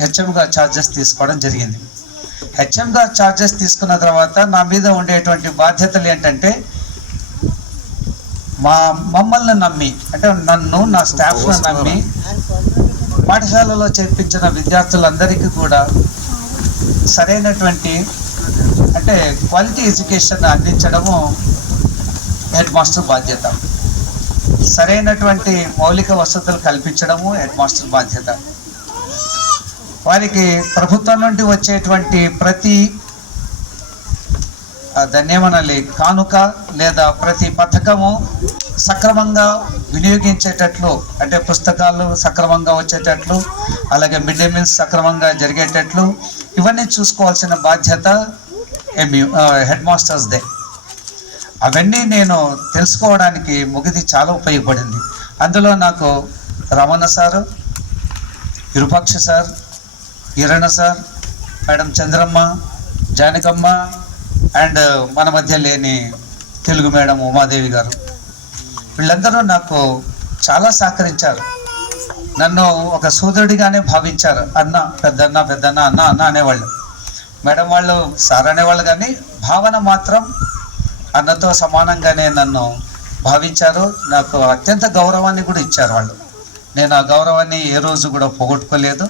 హెచ్ఎంగా ఛార్జెస్ తీసుకోవడం జరిగింది. హెచ్ఎంగా ఛార్జెస్ తీసుకున్న తర్వాత నా మీద ఉండేటువంటి బాధ్యతలు ఏంటంటే మమ్మల్ని నమ్మి, అంటే నన్ను నా స్టాఫ్ను నమ్మి పాఠశాలలో చేర్పించిన విద్యార్థులందరికీ కూడా సరైనటువంటి అంటే క్వాలిటీ ఎడ్యుకేషన్ అందించడము హెడ్ మాస్టర్ బాధ్యత. సరైనటువంటి మౌలిక వసతులు కల్పించడము హెడ్ మాస్టర్ బాధ్యత. వారికి ప్రభుత్వం నుండి వచ్చేటువంటి ప్రతి దాన్నేమనాలి కానుక లేదా ప్రతి పథకము సక్రమంగా వినియోగించేటట్లు, అంటే పుస్తకాలు సక్రమంగా వచ్చేటట్లు, అలాగే మిడ్ డే మీల్స్ సక్రమంగా జరిగేటట్లు ఇవన్నీ చూసుకోవాల్సిన బాధ్యత హెడ్ మాస్టర్స్దే. అవన్నీ నేను తెలుసుకోవడానికి ముగిది చాలా ఉపయోగపడింది. అందులో నాకు Ramana sir, Virupaksha sir, ఈరణ sir, madam Chandramma, Janakamma and మన మధ్య లేని తెలుగు మేడం ఉమాదేవి గారు, వీళ్ళందరూ నాకు చాలా సహకరించారు. నన్ను ఒక సోదరుడిగానే భావించారు. అన్న, పెద్దన్న, పెద్దన్న, అన్న అన్న అనేవాళ్ళు. మేడం వాళ్ళు సార్ అనేవాళ్ళు, కానీ భావన మాత్రం అన్నతో సమానంగానే నన్ను భావించారు. నాకు అత్యంత గౌరవాన్ని కూడా ఇచ్చారు వాళ్ళు. నేను ఆ గౌరవాన్ని ఏ రోజు కూడా పోగొట్టుకోలేదు.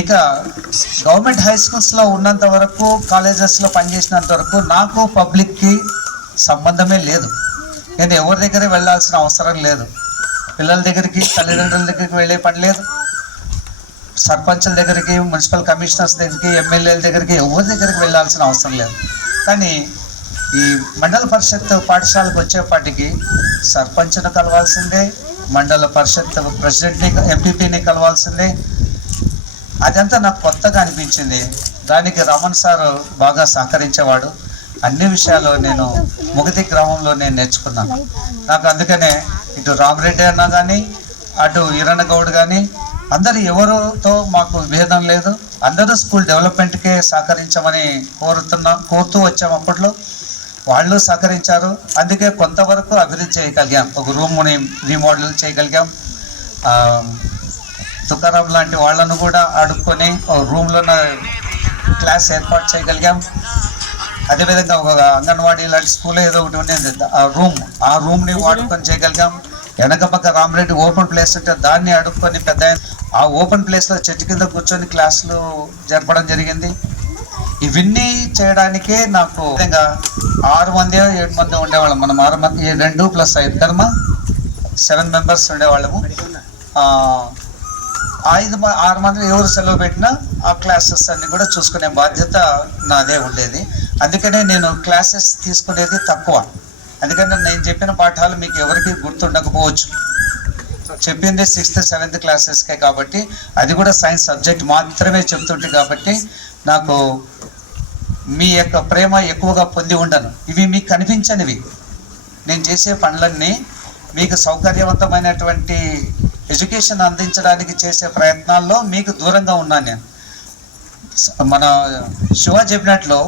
ఇక గవర్నమెంట్ హై స్కూల్స్లో ఉన్నంత వరకు, కాలేజెస్లో పనిచేసినంత వరకు నాకు పబ్లిక్కి సంబంధమే లేదు. నేను ఎవరి దగ్గర వెళ్ళాల్సిన అవసరం లేదు. పిల్లల దగ్గరికి, తల్లిదండ్రుల దగ్గరికి వెళ్ళే పని లేదు. సర్పంచుల దగ్గరికి, మున్సిపల్ కమిషనర్స్ దగ్గరికి, ఎమ్మెల్యేల దగ్గరికి, ఎవరి దగ్గరికి వెళ్ళాల్సిన అవసరం లేదు. కానీ ఈ మండల పరిషత్ పాఠశాలకు వచ్చేపాటికి సర్పంచ్ను కలవాల్సిందే, మండల పరిషత్ ప్రెసిడెంట్ని, ఎంపీపీని కలవాల్సిందే. అదంతా నాకు కొత్తగా అనిపించింది. దానికి రమణ్ సార్ బాగా సహకరించేవాడు. అన్ని విషయాలు నేను ముగతి గ్రామంలో నేను నేర్చుకున్నాను. నాకు అందుకనే ఇటు రామరెడ్డి అన్న కానీ, అటు ఈరణ గౌడ్ కానీ, అందరు ఎవరితో మాకు భేదం లేదు. అందరూ స్కూల్ డెవలప్మెంట్కే సహకరించమని కోరుతూ వచ్చాము. అప్పట్లో వాళ్ళు సహకరించారు. అందుకే కొంతవరకు అభివృద్ధి చేయగలిగాం. ఒక రూమ్ని రీమోడల్ చేయగలిగాం. తుకారాం లాంటి వాళ్ళను కూడా ఆడుకొని రూమ్లో క్లాస్ ఏర్పాటు చేయగలిగాం. అదేవిధంగా ఒక అంగన్వాడీ లాంటి స్కూల్ ఏదో ఒకటి ఉండేది, ఆ రూమ్ని వాడుకొని చేయగలిగాం. వెనక పక్క రామరెడ్డి ఓపెన్ ప్లేస్ ఉంటే దాన్ని అడుక్కొని పెద్ద ఆ ఓపెన్ ప్లేస్లో చెట్టు కింద కూర్చొని క్లాసులు జరపడం జరిగింది. ఇవన్నీ చేయడానికే నాకు 6 మంది 7 మంది ఉండేవాళ్ళం. మనం 6 మంది 2 + 5 కదమ్మా 7 మెంబర్స్ ఉండేవాళ్ళము. 6 మంది ఎవరు సెలవు పెట్టినా ఆ క్లాసెస్ అన్ని కూడా చూసుకునే బాధ్యత నాదే ఉండేది. అందుకనే నేను క్లాసెస్ తీసుకునేది తక్కువ. అందుకని నేను చెప్పిన పాఠాలు మీకు ఎవరికి గుర్తుండకపోవచ్చు. చెప్పింది 6th 7th క్లాసెస్కే కాబట్టి, అది కూడా సైన్స్ సబ్జెక్ట్ మాత్రమే చెప్తుంటే కాబట్టి నాకు మీ యొక్క ప్రేమ ఎక్కువగా పొంది ఉండను. ఇవి మీకు కనిపించనివి. నేను చేసే పనులన్నీ మీకు సౌకర్యవంతమైనటువంటి ఎడ్యుకేషన్ అందించడానికి చేసే ప్రయత్నాల్లో మీకు దూరంగా ఉన్నాను నేను. మన శివ చెప్పినట్లు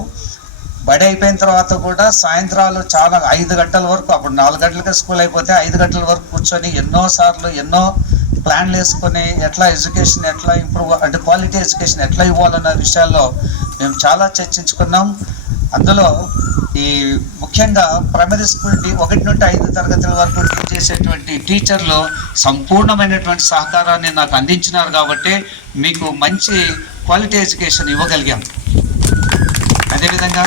బడి అయిపోయిన తర్వాత కూడా సాయంత్రాలు చాలా 5 గంటల వరకు, అప్పుడు 4 గంటలకే స్కూల్ అయిపోతే 5 గంటల వరకు కూర్చొని ఎన్నో ప్లాన్లు వేసుకొని ఎట్లా ఎడ్యుకేషన్ ఎట్లా ఇంప్రూవ్, అంటే క్వాలిటీ ఎడ్యుకేషన్ ఎట్లా ఇవ్వాలన్న విషయాల్లో మేము చాలా చర్చించుకున్నాం. అందులో ఈ ముఖ్యంగా ప్రైమరీ స్కూల్ 1 నుండి 5 తరగతుల వరకు టీచ్ చేసేటువంటి టీచర్లు సంపూర్ణమైనటువంటి సహకారాన్ని నాకు అందించినారు. కాబట్టి మీకు మంచి క్వాలిటీ ఎడ్యుకేషన్ ఇవ్వగలిగాం. అదేవిధంగా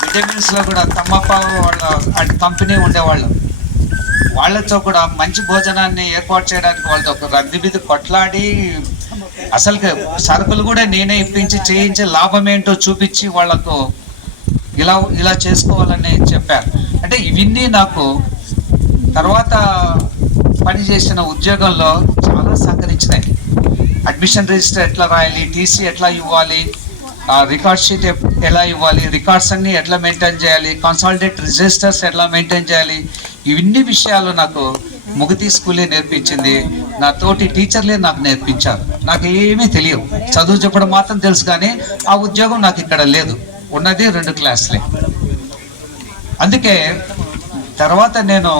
మిడ్ డే మీల్స్లో కూడా తమ్మప్ప వాళ్ళ అటు కంపెనీ ఉండేవాళ్ళు, వాళ్ళతో కూడా మంచి భోజనాన్ని ఏర్పాటు చేయడానికి వాళ్ళతో ఒక రద్దీ మీద కొట్లాడి అసలు సరుకులు కూడా నేనే ఇప్పించి చేయించి లాభం ఏంటో చూపించి వాళ్ళకు ఇలా చేసుకోవాలని చెప్పారు. అంటే ఇవన్నీ నాకు తర్వాత పనిచేసిన ఉద్యోగంలో చాలా సహకరించినాయి. అడ్మిషన్ రిజిస్టర్ ఎట్లా రాయాలి, టీసీ ఎట్లా ఇవ్వాలి, రికార్డ్ షీట్ ఎలా ఇవ్వాలి, రికార్డ్స్ అన్ని ఎట్లా మెయింటైన్ చేయాలి, కన్సాలిడేట్ రిజిస్టర్స్ ఎట్లా మెయింటైన్ చేయాలి, ఇవన్నీ విషయాలు నాకు ముగతి స్కూలే నేర్పించింది. నా తోటి టీచర్లే నాకు నేర్పించారు. నాకు ఏమీ తెలియవు, చదువు చెప్పడం మాత్రం తెలుసు. కానీ ఆ ఉద్యోగం నాకు ఇక్కడ లేదు, ఉన్నది 2 క్లాసులే. అందుకే తర్వాత నేను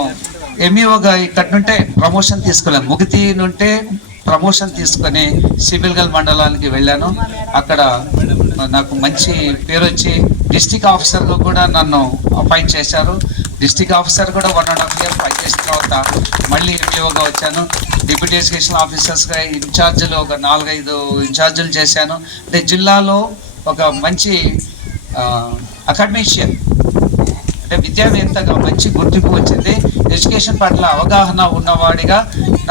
ఎంఈఓగా ఇక్కడి నుంటే ప్రమోషన్ తీసుకున్నాను. ముగతి నుంటే ప్రమోషన్ తీసుకొని సిబిల్గల్ మండలానికి వెళ్ళాను. అక్కడ నాకు మంచి పేరు వచ్చి డిస్టిక్ ఆఫీసర్గా కూడా నన్ను అపాయింట్ చేశారు. డిస్టిక్ ఆఫీసర్ కూడా 1.5 year పనిచేసిన తర్వాత మళ్ళీ ఎంపీఓగా వచ్చాను. డిప్యూటీ ఎడ్యుకేషన్ ఆఫీసర్స్గా ఇన్ఛార్జీలు ఒక 4-5 ఇన్ఛార్జీలు చేశాను. అంటే జిల్లాలో ఒక మంచి అకాడమిషియన్ అంటే విద్యావేత్తగా మంచి గుర్తింపు వచ్చింది. ఎడ్యుకేషన్ పట్ల అవగాహన ఉన్నవాడిగా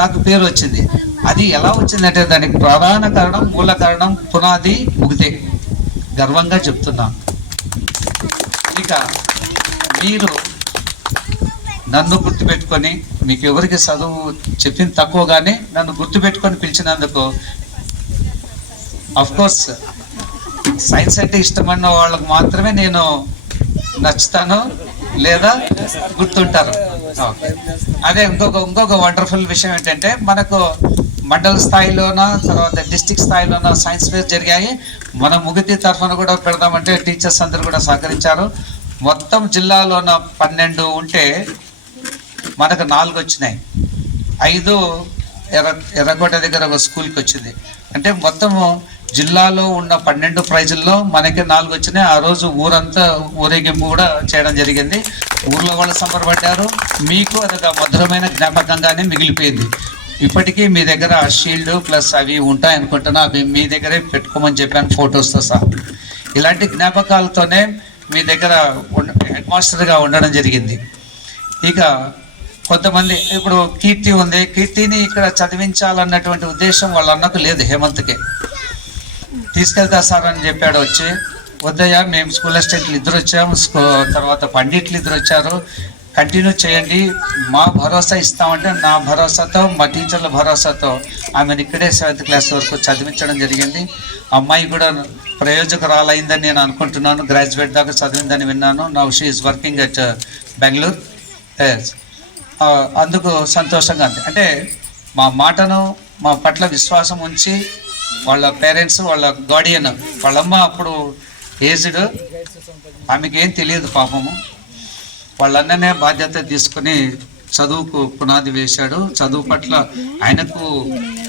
నాకు పేరు వచ్చింది. అది ఎలా వచ్చిందంటే దానికి ప్రధాన కారణం, మూల కారణం, పునాది ముగితే గర్వంగా చెప్తున్నా. ఇక మీరు నన్ను గుర్తుపెట్టుకొని, మీకు ఎవరికి చదువు చెప్పింది తక్కువగానే నన్ను గుర్తుపెట్టుకొని పిలిచినందుకు, కోర్స్ సైన్స్ అంటే ఇష్టమైన వాళ్ళకు మాత్రమే నేను నచ్చుతాను లేదా గుర్తుంటారు. అదే ఇంకొక వండర్ఫుల్ విషయం ఏంటంటే, మనకు మండల స్థాయిలోన తర్వాత డిస్టిక్ స్థాయిలోన సైన్స్ ఫేర్ జరిగాయి. మన ముగితి తరఫున కూడా పెడదామంటే టీచర్స్ అందరూ కూడా సహకరించారు. మొత్తం జిల్లాలోన 12 ఉంటే మనకు 4 వచ్చినాయి. 5 ఎర్రకోట దగ్గర ఒక స్కూల్కి వచ్చింది. అంటే మొత్తము జిల్లాలో ఉన్న 12 ప్రైజుల్లో మనకి 4 వచ్చినాయి. ఆ రోజు ఊరంతా ఊరేగింపు కూడా చేయడం జరిగింది. ఊర్లో వాళ్ళు సంబరపడ్డారు. మీకు అదొక మధురమైన జ్ఞాపకంగానే మిగిలిపోయింది. ఇప్పటికీ మీ దగ్గర షీల్డ్ ప్లస్ అవి ఉంటాయి అనుకుంటున్నా. అవి మీ దగ్గరే పెట్టుకోమని చెప్పాను, ఫొటోస్తో సహా. ఇలాంటి జ్ఞాపకాలతోనే మీ దగ్గర హెడ్ మాస్టర్గా ఉండడం జరిగింది. ఇక కొంతమంది ఇప్పుడు కీర్తి ఉంది, కీర్తిని ఇక్కడ చదివించాలన్నటువంటి ఉద్దేశం వాళ్ళ అన్నకు లేదు. హేమంత్కే తీసుకెళ్తా సార్ అని చెప్పాడు. వచ్చి వద్దయ్యా, మేము స్కూల్ అసిస్టెంట్లు 2 వచ్చాము, తర్వాత పండిట్లు 2 వచ్చారు, కంటిన్యూ చేయండి, మా భరోసా ఇస్తామంటే నా భరోసాతో, మా టీచర్ల భరోసాతో ఆమెను ఇక్కడే 7th క్లాస్ వరకు చదివించడం జరిగింది. అమ్మాయి కూడా ప్రయోజకురాలైందని నేను అనుకుంటున్నాను. గ్రాడ్యుయేట్ దాకా చదివిందని విన్నాను. Now she is working at Bengaluru. అందుకు సంతోషంగా ఉంది. అంటే మా మాటను, మా పట్ల విశ్వాసం ఉంచి వాళ్ళ పేరెంట్స్, వాళ్ళ గార్డియన్, వాళ్ళమ్మ అప్పుడు ఏజ్డ్, ఆమెకి ఏం తెలియదు పాపము. వాళ్ళన్ననే బాధ్యత తీసుకుని చదువుకు పునాది వేశాడు. చదువు పట్ల ఆయనకు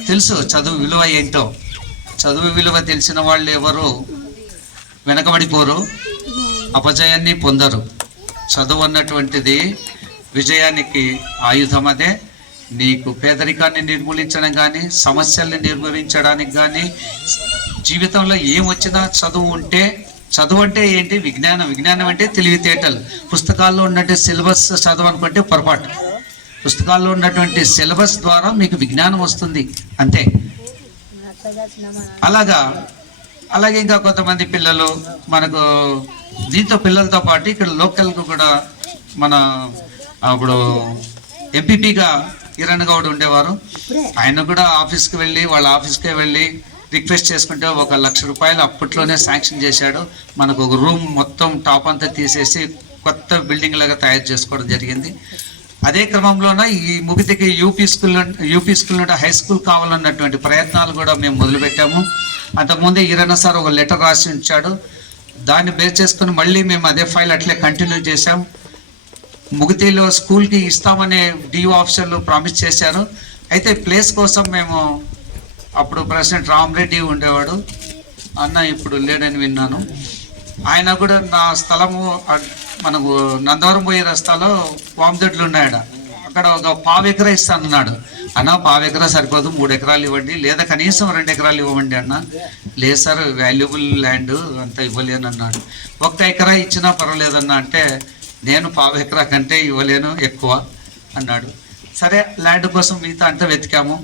తెలుసు చదువు విలువ ఏంటో. చదువు విలువ తెలిసిన వాళ్ళు ఎవరు వెనకబడిపోరు, అపజయాన్ని పొందరు. చదువు అన్నటువంటిది విజయానికి ఆయుధం. అదే నీకు పేదరికాన్ని నిర్మూలించడం కానీ, సమస్యల్ని నిర్మూలించడానికి కానీ, జీవితంలో ఏం వచ్చినా చదువు ఉంటే. చదువు అంటే ఏంటి? విజ్ఞానం. విజ్ఞానం అంటే తెలివితేటలు. పుస్తకాల్లో ఉన్నటువంటి సిలబస్ చదువు అనుకుంటే పొరపాటు. పుస్తకాల్లో ఉన్నటువంటి సిలబస్ ద్వారా మీకు విజ్ఞానం వస్తుంది అంతే. అలాగే ఇంకా కొంతమంది పిల్లలు మనకు దీంతో పిల్లలతో పాటు ఇక్కడ లోకల్కు కూడా మన అప్పుడు ఎంపీపీగా కిరణ్ గౌడ్ ఉండేవారు. ఆయన కూడా వాళ్ళ ఆఫీస్కే వెళ్ళి రిక్వెస్ట్ చేసుకుంటే 1 లక్ష రూపాయలు అప్పట్లోనే శాంక్షన్ చేశాడు. మనకు ఒక రూమ్ మొత్తం టాప్ అంతా తీసేసి కొత్త బిల్డింగ్ లాగా తయారు చేసుకోవడం జరిగింది. అదే క్రమంలోన ఈ ముగితికి యూపీ స్కూల్ నుండి హై స్కూల్ కావాలన్నటువంటి ప్రయత్నాలు కూడా మేము మొదలుపెట్టాము. అంతకుముందే ఈరన్న సార్ ఒక లెటర్ రాసి ఉంచాడు. దాన్ని బేస్ చేసుకుని మళ్ళీ మేము అదే ఫైల్ అట్లే కంటిన్యూ చేశాం. ముగితిలో స్కూల్కి ఇస్తామనే డిఓ ఆఫీసర్లు ప్రామిస్ చేశారు. అయితే ప్లేస్ కోసం మేము అప్పుడు ప్రెసిడెంట్ రామరెడ్డి ఉండేవాడు, అన్న ఇప్పుడు లేడని విన్నాను. ఆయన కూడా నా స్థలము మనకు నందవరం పోయే రస్తాలో వామదొడ్లు ఉన్నాయట, అక్కడ ఒక 1/4 ఎకరా ఇస్తానన్నాడు. అన్న 1/4 ఎకరా సరిపోదు, 3 ఎకరాలు ఇవ్వండి, లేదా కనీసం 2 ఎకరాలు ఇవ్వండి అన్న. లేదు సార్, వాల్యుబుల్ ల్యాండ్ అంతా ఇవ్వలేను అన్నాడు. 1 ఎకరా ఇచ్చినా పర్వాలేదన్న అంటే, నేను 1/4 ఎకరా కంటే ఇవ్వలేను, ఎక్కువ అన్నాడు. సరే, ల్యాండ్ కోసం మిగతా అంతా వెతికాము.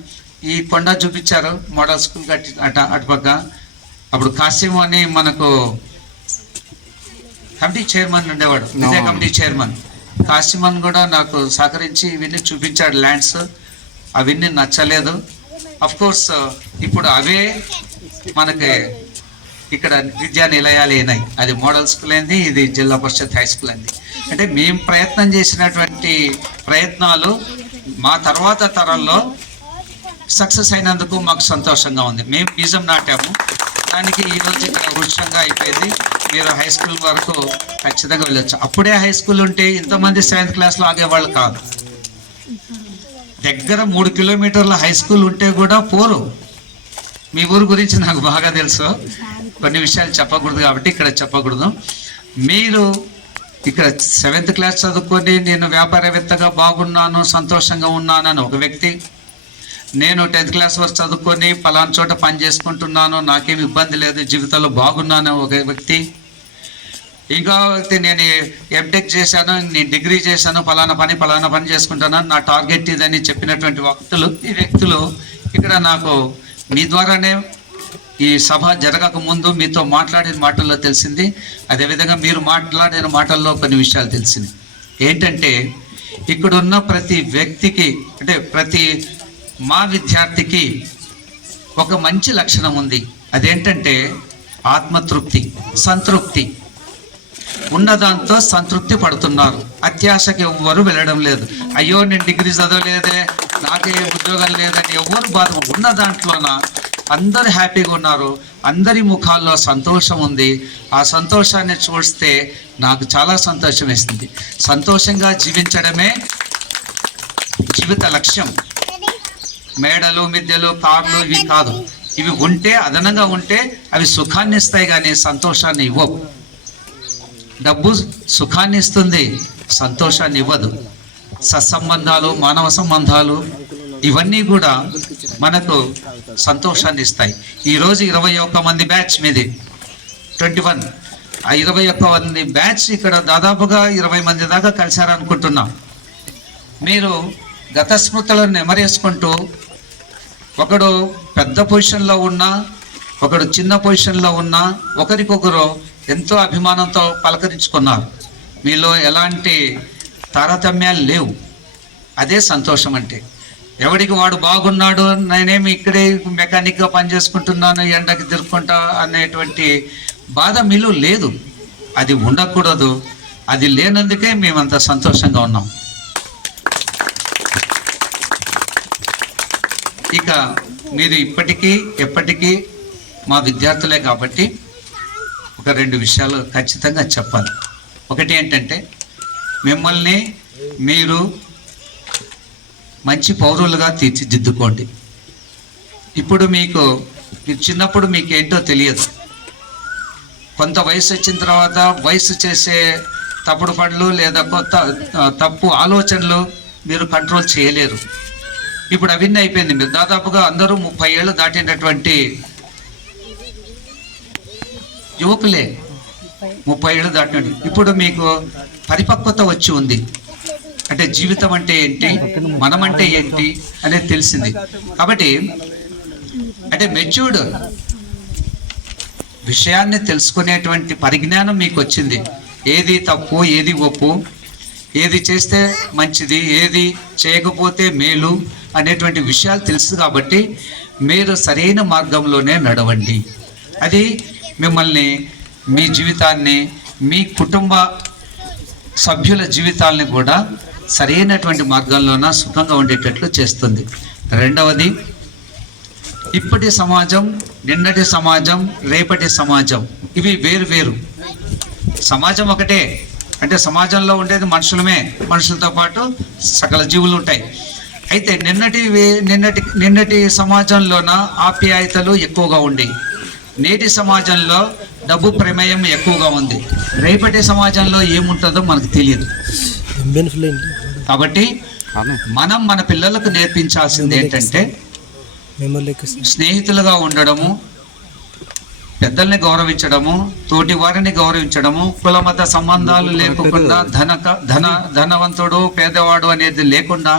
ఈ కొండ చూపించారు, మోడల్ స్కూల్ కట్టి అటుపక్క. అప్పుడు కాసిం అని మనకు కమిటీ చైర్మన్ ఉండేవాడు, విద్యా కమిటీ చైర్మన్ కాసిమన్ కూడా నాకు సహకరించి ఇవన్నీ చూపించాడు ల్యాండ్స్. అవన్నీ నచ్చలేదు. కోర్స్ ఇప్పుడు అవే మనకి ఇక్కడ విద్యా నిలయాలు అయినాయి. అది మోడల్ స్కూల్ అయింది, ఇది జిల్లా పరిషత్ హై స్కూల్ అయింది. అంటే మేము ప్రయత్నం చేసినటువంటి ప్రయత్నాలు మా తర్వాత తరంలో సక్సెస్ అయినందుకు మాకు సంతోషంగా ఉంది. మేము బీజం నాటాము, దానికి ఈరోజు ఇక్కడ వృక్షంగా అయిపోయింది. మీరు హై స్కూల్ వరకు ఖచ్చితంగా వెళ్ళొచ్చు. అప్పుడే హై స్కూల్ ఉంటే ఇంతమంది 7th క్లాస్లో ఆగేవాళ్ళు కాదు. దగ్గర 3 కిలోమీటర్ల హై స్కూల్ ఉంటే కూడా పోరు. మీ ఊరు గురించి నాకు బాగా తెలుసు, కొన్ని విషయాలు చెప్పకూడదు కాబట్టి ఇక్కడ చెప్పకూడదు. మీరు ఇక్కడ 7th క్లాస్ చదువుకొని నేను వ్యాపారవేత్తగా బాగున్నాను, సంతోషంగా ఉన్నానని ఒక వ్యక్తి, నేను 10th క్లాస్ వరకు చదువుకొని పలానా చోట పని చేసుకుంటున్నాను, నాకేం ఇబ్బంది లేదు, జీవితంలో బాగున్నాను ఒక వ్యక్తి. ఇంకా వ్యక్తి, నేను ఎంటెక్ చేశాను, నేను డిగ్రీ చేశాను, పలానా పని చేసుకుంటాను, నా టార్గెట్ ఇదని చెప్పినటువంటి ఈ వ్యక్తులు ఇక్కడ నాకు మీ ద్వారానే ఈ సభ జరగక ముందు మీతో మాట్లాడిన మాటల్లో తెలిసింది. అదేవిధంగా మీరు మాట్లాడిన మాటల్లో కొన్ని విషయాలు తెలిసింది. ఏంటంటే ఇక్కడున్న ప్రతి వ్యక్తికి, అంటే ప్రతి మా విద్యార్థికి ఒక మంచి లక్షణం ఉంది. అదేంటంటే ఆత్మతృప్తి, సంతృప్తి. ఉన్నదాంతో సంతృప్తి పడుతున్నారు. అత్యాశకి ఎవ్వరు వెళ్ళడం లేదు. అయ్యో నేను డిగ్రీ చదవలేదే, నాకే ఉద్యోగం లేదని ఎవ్వరు బాధ. ఉన్న దాంట్లోన అందరు హ్యాపీగా ఉన్నారు, అందరి ముఖాల్లో సంతోషం ఉంది. ఆ సంతోషాన్ని చూస్తే నాకు చాలా సంతోషం వేస్తుంది. సంతోషంగా జీవించడమే జీవిత లక్ష్యం. మేడలు, మిద్దెలు, కార్లు ఇవి కాదు. ఇవి ఉంటే, అదనంగా ఉంటే అవి సుఖాన్ని ఇస్తాయి కానీ సంతోషాన్ని ఇవ్వవు. డబ్బు సుఖాన్ని ఇస్తుంది, సంతోషాన్ని ఇవ్వదు. సత్సంబంధాలు, మానవ సంబంధాలు ఇవన్నీ కూడా మనకు సంతోషాన్ని ఇస్తాయి. ఈరోజు 21 మంది బ్యాచ్ మీది 21, ఆ 21 మంది బ్యాచ్ ఇక్కడ దాదాపుగా 20 మంది దాకా కలిశారనుకుంటున్నాం. మీరు గత స్మృతులను నెమరేసుకుంటూ, ఒకడు పెద్ద పొజిషన్లో ఉన్నా, ఒకడు చిన్న పొజిషన్లో ఉన్నా, ఒకరికొకరు ఎంతో అభిమానంతో పలకరించుకున్నారు. మీలో ఎలాంటి తారతమ్యాలు లేవు. అదే సంతోషం అంటే. ఎవడికి వాడు బాగున్నాడు, నేనేమి ఇక్కడే మెకానిక్గా పనిచేసుకుంటున్నాను, ఎండకి తిరుక్కుంటా అనేటువంటి బాధ మీలో లేదు. అది ఉండకూడదు. అది లేనందుకే మేమంత సంతోషంగా ఉన్నాం. ఇక మీరు ఇప్పటికీ ఎప్పటికీ మా విద్యార్థులే కాబట్టి ఒక 2 విషయాలు ఖచ్చితంగా చెప్పాలి. ఒకటి ఏంటంటే, మిమ్మల్ని మీరు మంచి పౌరులుగా తీర్చిదిద్దుకోండి. ఇప్పుడు మీరు చిన్నప్పుడు మీకు ఏంటో తెలియదు. కొంత వయసు వచ్చిన తర్వాత వయసు చేసే తప్పుడు పనులు లేదా తప్పు ఆలోచనలు మీరు కంట్రోల్ చేయలేరు. ఇప్పుడు అవన్నీ అయిపోయింది. మీరు దాదాపుగా అందరూ 30 ఏళ్ళు దాటినటువంటి యువకులే. 30 ఏళ్ళు దాటినట్టు ఇప్పుడు మీకు పరిపక్వత వచ్చి ఉంది. అంటే జీవితం అంటే ఏంటి, మనం అంటే ఏంటి అనేది తెలిసింది. కాబట్టి అంటే మెచ్యూర్డ్ విషయాన్ని తెలుసుకునేటువంటి పరిజ్ఞానం మీకు వచ్చింది. ఏది తప్పు, ఏది ఒప్పు, ఏది చేస్తే మంచిది, ఏది చేయకపోతే మేలు అనేటువంటి విషయాలు తెలుసు. కాబట్టి మీరు సరైన మార్గంలోనే నడవండి. అది మిమ్మల్ని, మీ జీవితాన్ని, మీ కుటుంబ సభ్యుల జీవితాలని కూడా సరైనటువంటి మార్గంలోన సుఖంగా ఉండేటట్లు చేస్తుంది. రెండవది, ఇప్పటి సమాజం, నిన్నటి సమాజం, రేపటి సమాజం ఇవి వేరు వేరు. సమాజం ఒకటే, అంటే సమాజంలో ఉండేది మనుషులమే, మనుషులతో పాటు సకల జీవులు ఉంటాయి. అయితే నిన్నటి సమాజంలోన ఆప్యాయతలు ఎక్కువగా ఉండేవి. నేటి సమాజంలో డబ్బు ప్రమేయం ఎక్కువగా ఉంది. రేపటి సమాజంలో ఏముంటుందో మనకు తెలియదు. కాబట్టి మనం మన పిల్లలకు నేర్పించాల్సింది ఏంటంటే, స్నేహితులుగా ఉండడము, పెద్దల్ని గౌరవించడము, తోటి వారిని గౌరవించడము, కులమత సంబంధాలు లేకుండా, ధనవంతుడు పేదవాడు అనేది లేకుండా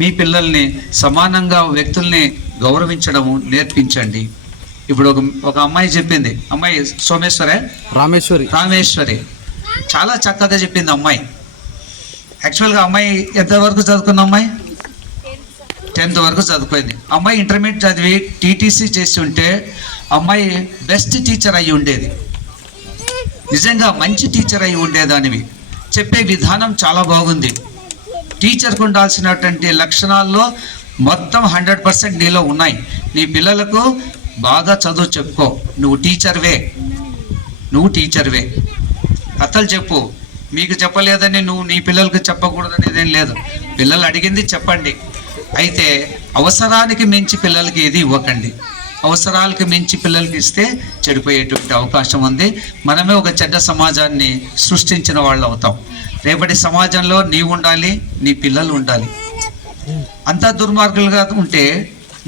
మీ పిల్లల్ని సమానంగా వ్యక్తుల్ని గౌరవించడము నేర్పించండి. ఇప్పుడు ఒక అమ్మాయి చెప్పింది, అమ్మాయి రామేశ్వరి చాలా చక్కగా చెప్పింది అమ్మాయి. యాక్చువల్గా అమ్మాయి ఎంతవరకు చదువుకున్న అమ్మాయి? 10th వరకు చదువుకుంది. అమ్మాయి ఇంటర్మీడియట్ చదివి టీటీసీ చేసి ఉంటే అమ్మాయి బెస్ట్ టీచర్ అయ్యి ఉండేది. నిజంగా మంచి టీచర్ అయ్యి ఉండేదానివి. చెప్పే విధానం చాలా బాగుంది. టీచర్కు ఉండాల్సినటువంటి లక్షణాల్లో మొత్తం 100% నీలో ఉన్నాయి. నీ పిల్లలకు బాగా చదువు చెప్పుకో. నువ్వు టీచర్వే. కథలు చెప్పు. మీకు చెప్పలేదని నువ్వు నీ పిల్లలకు చెప్పకూడదు అనేది ఏం లేదు. పిల్లలు అడిగింది చెప్పండి. అయితే అవసరానికి మించి పిల్లలకి ఏది ఇవ్వకండి. అవసరాలకు మించి పిల్లలకి ఇస్తే చెడిపోయేటువంటి అవకాశం ఉంది. మనమే ఒక చెడ్డ సమాజాన్ని సృష్టించిన వాళ్ళు అవుతాం. రేపటి సమాజంలో నీవు ఉండాలి, నీ పిల్లలు ఉండాలి. అంతా దుర్మార్గులుగా ఉంటే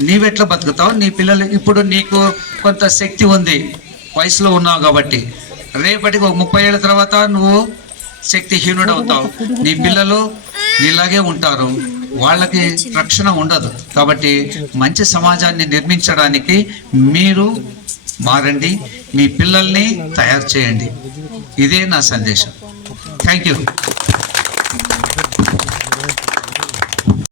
నీవెట్లా బతుకుతావు? నీ పిల్లలు, ఇప్పుడు నీకు కొంత శక్తి ఉంది, వయసులో ఉన్నావు కాబట్టి, రేపటికి ఒక 30 ఏళ్ళ తర్వాత నువ్వు శక్తిహీనుడు అవుతావు. నీ పిల్లలు నీలాగే ఉంటారు, వాళ్ళకి రక్షణ ఉండదు. కాబట్టి మంచి సమాజాన్ని నిర్మించడానికి మీరు మారండి, మీ పిల్లల్ని తయారు చేయండి. ఇదే నా సందేశం. Thank you.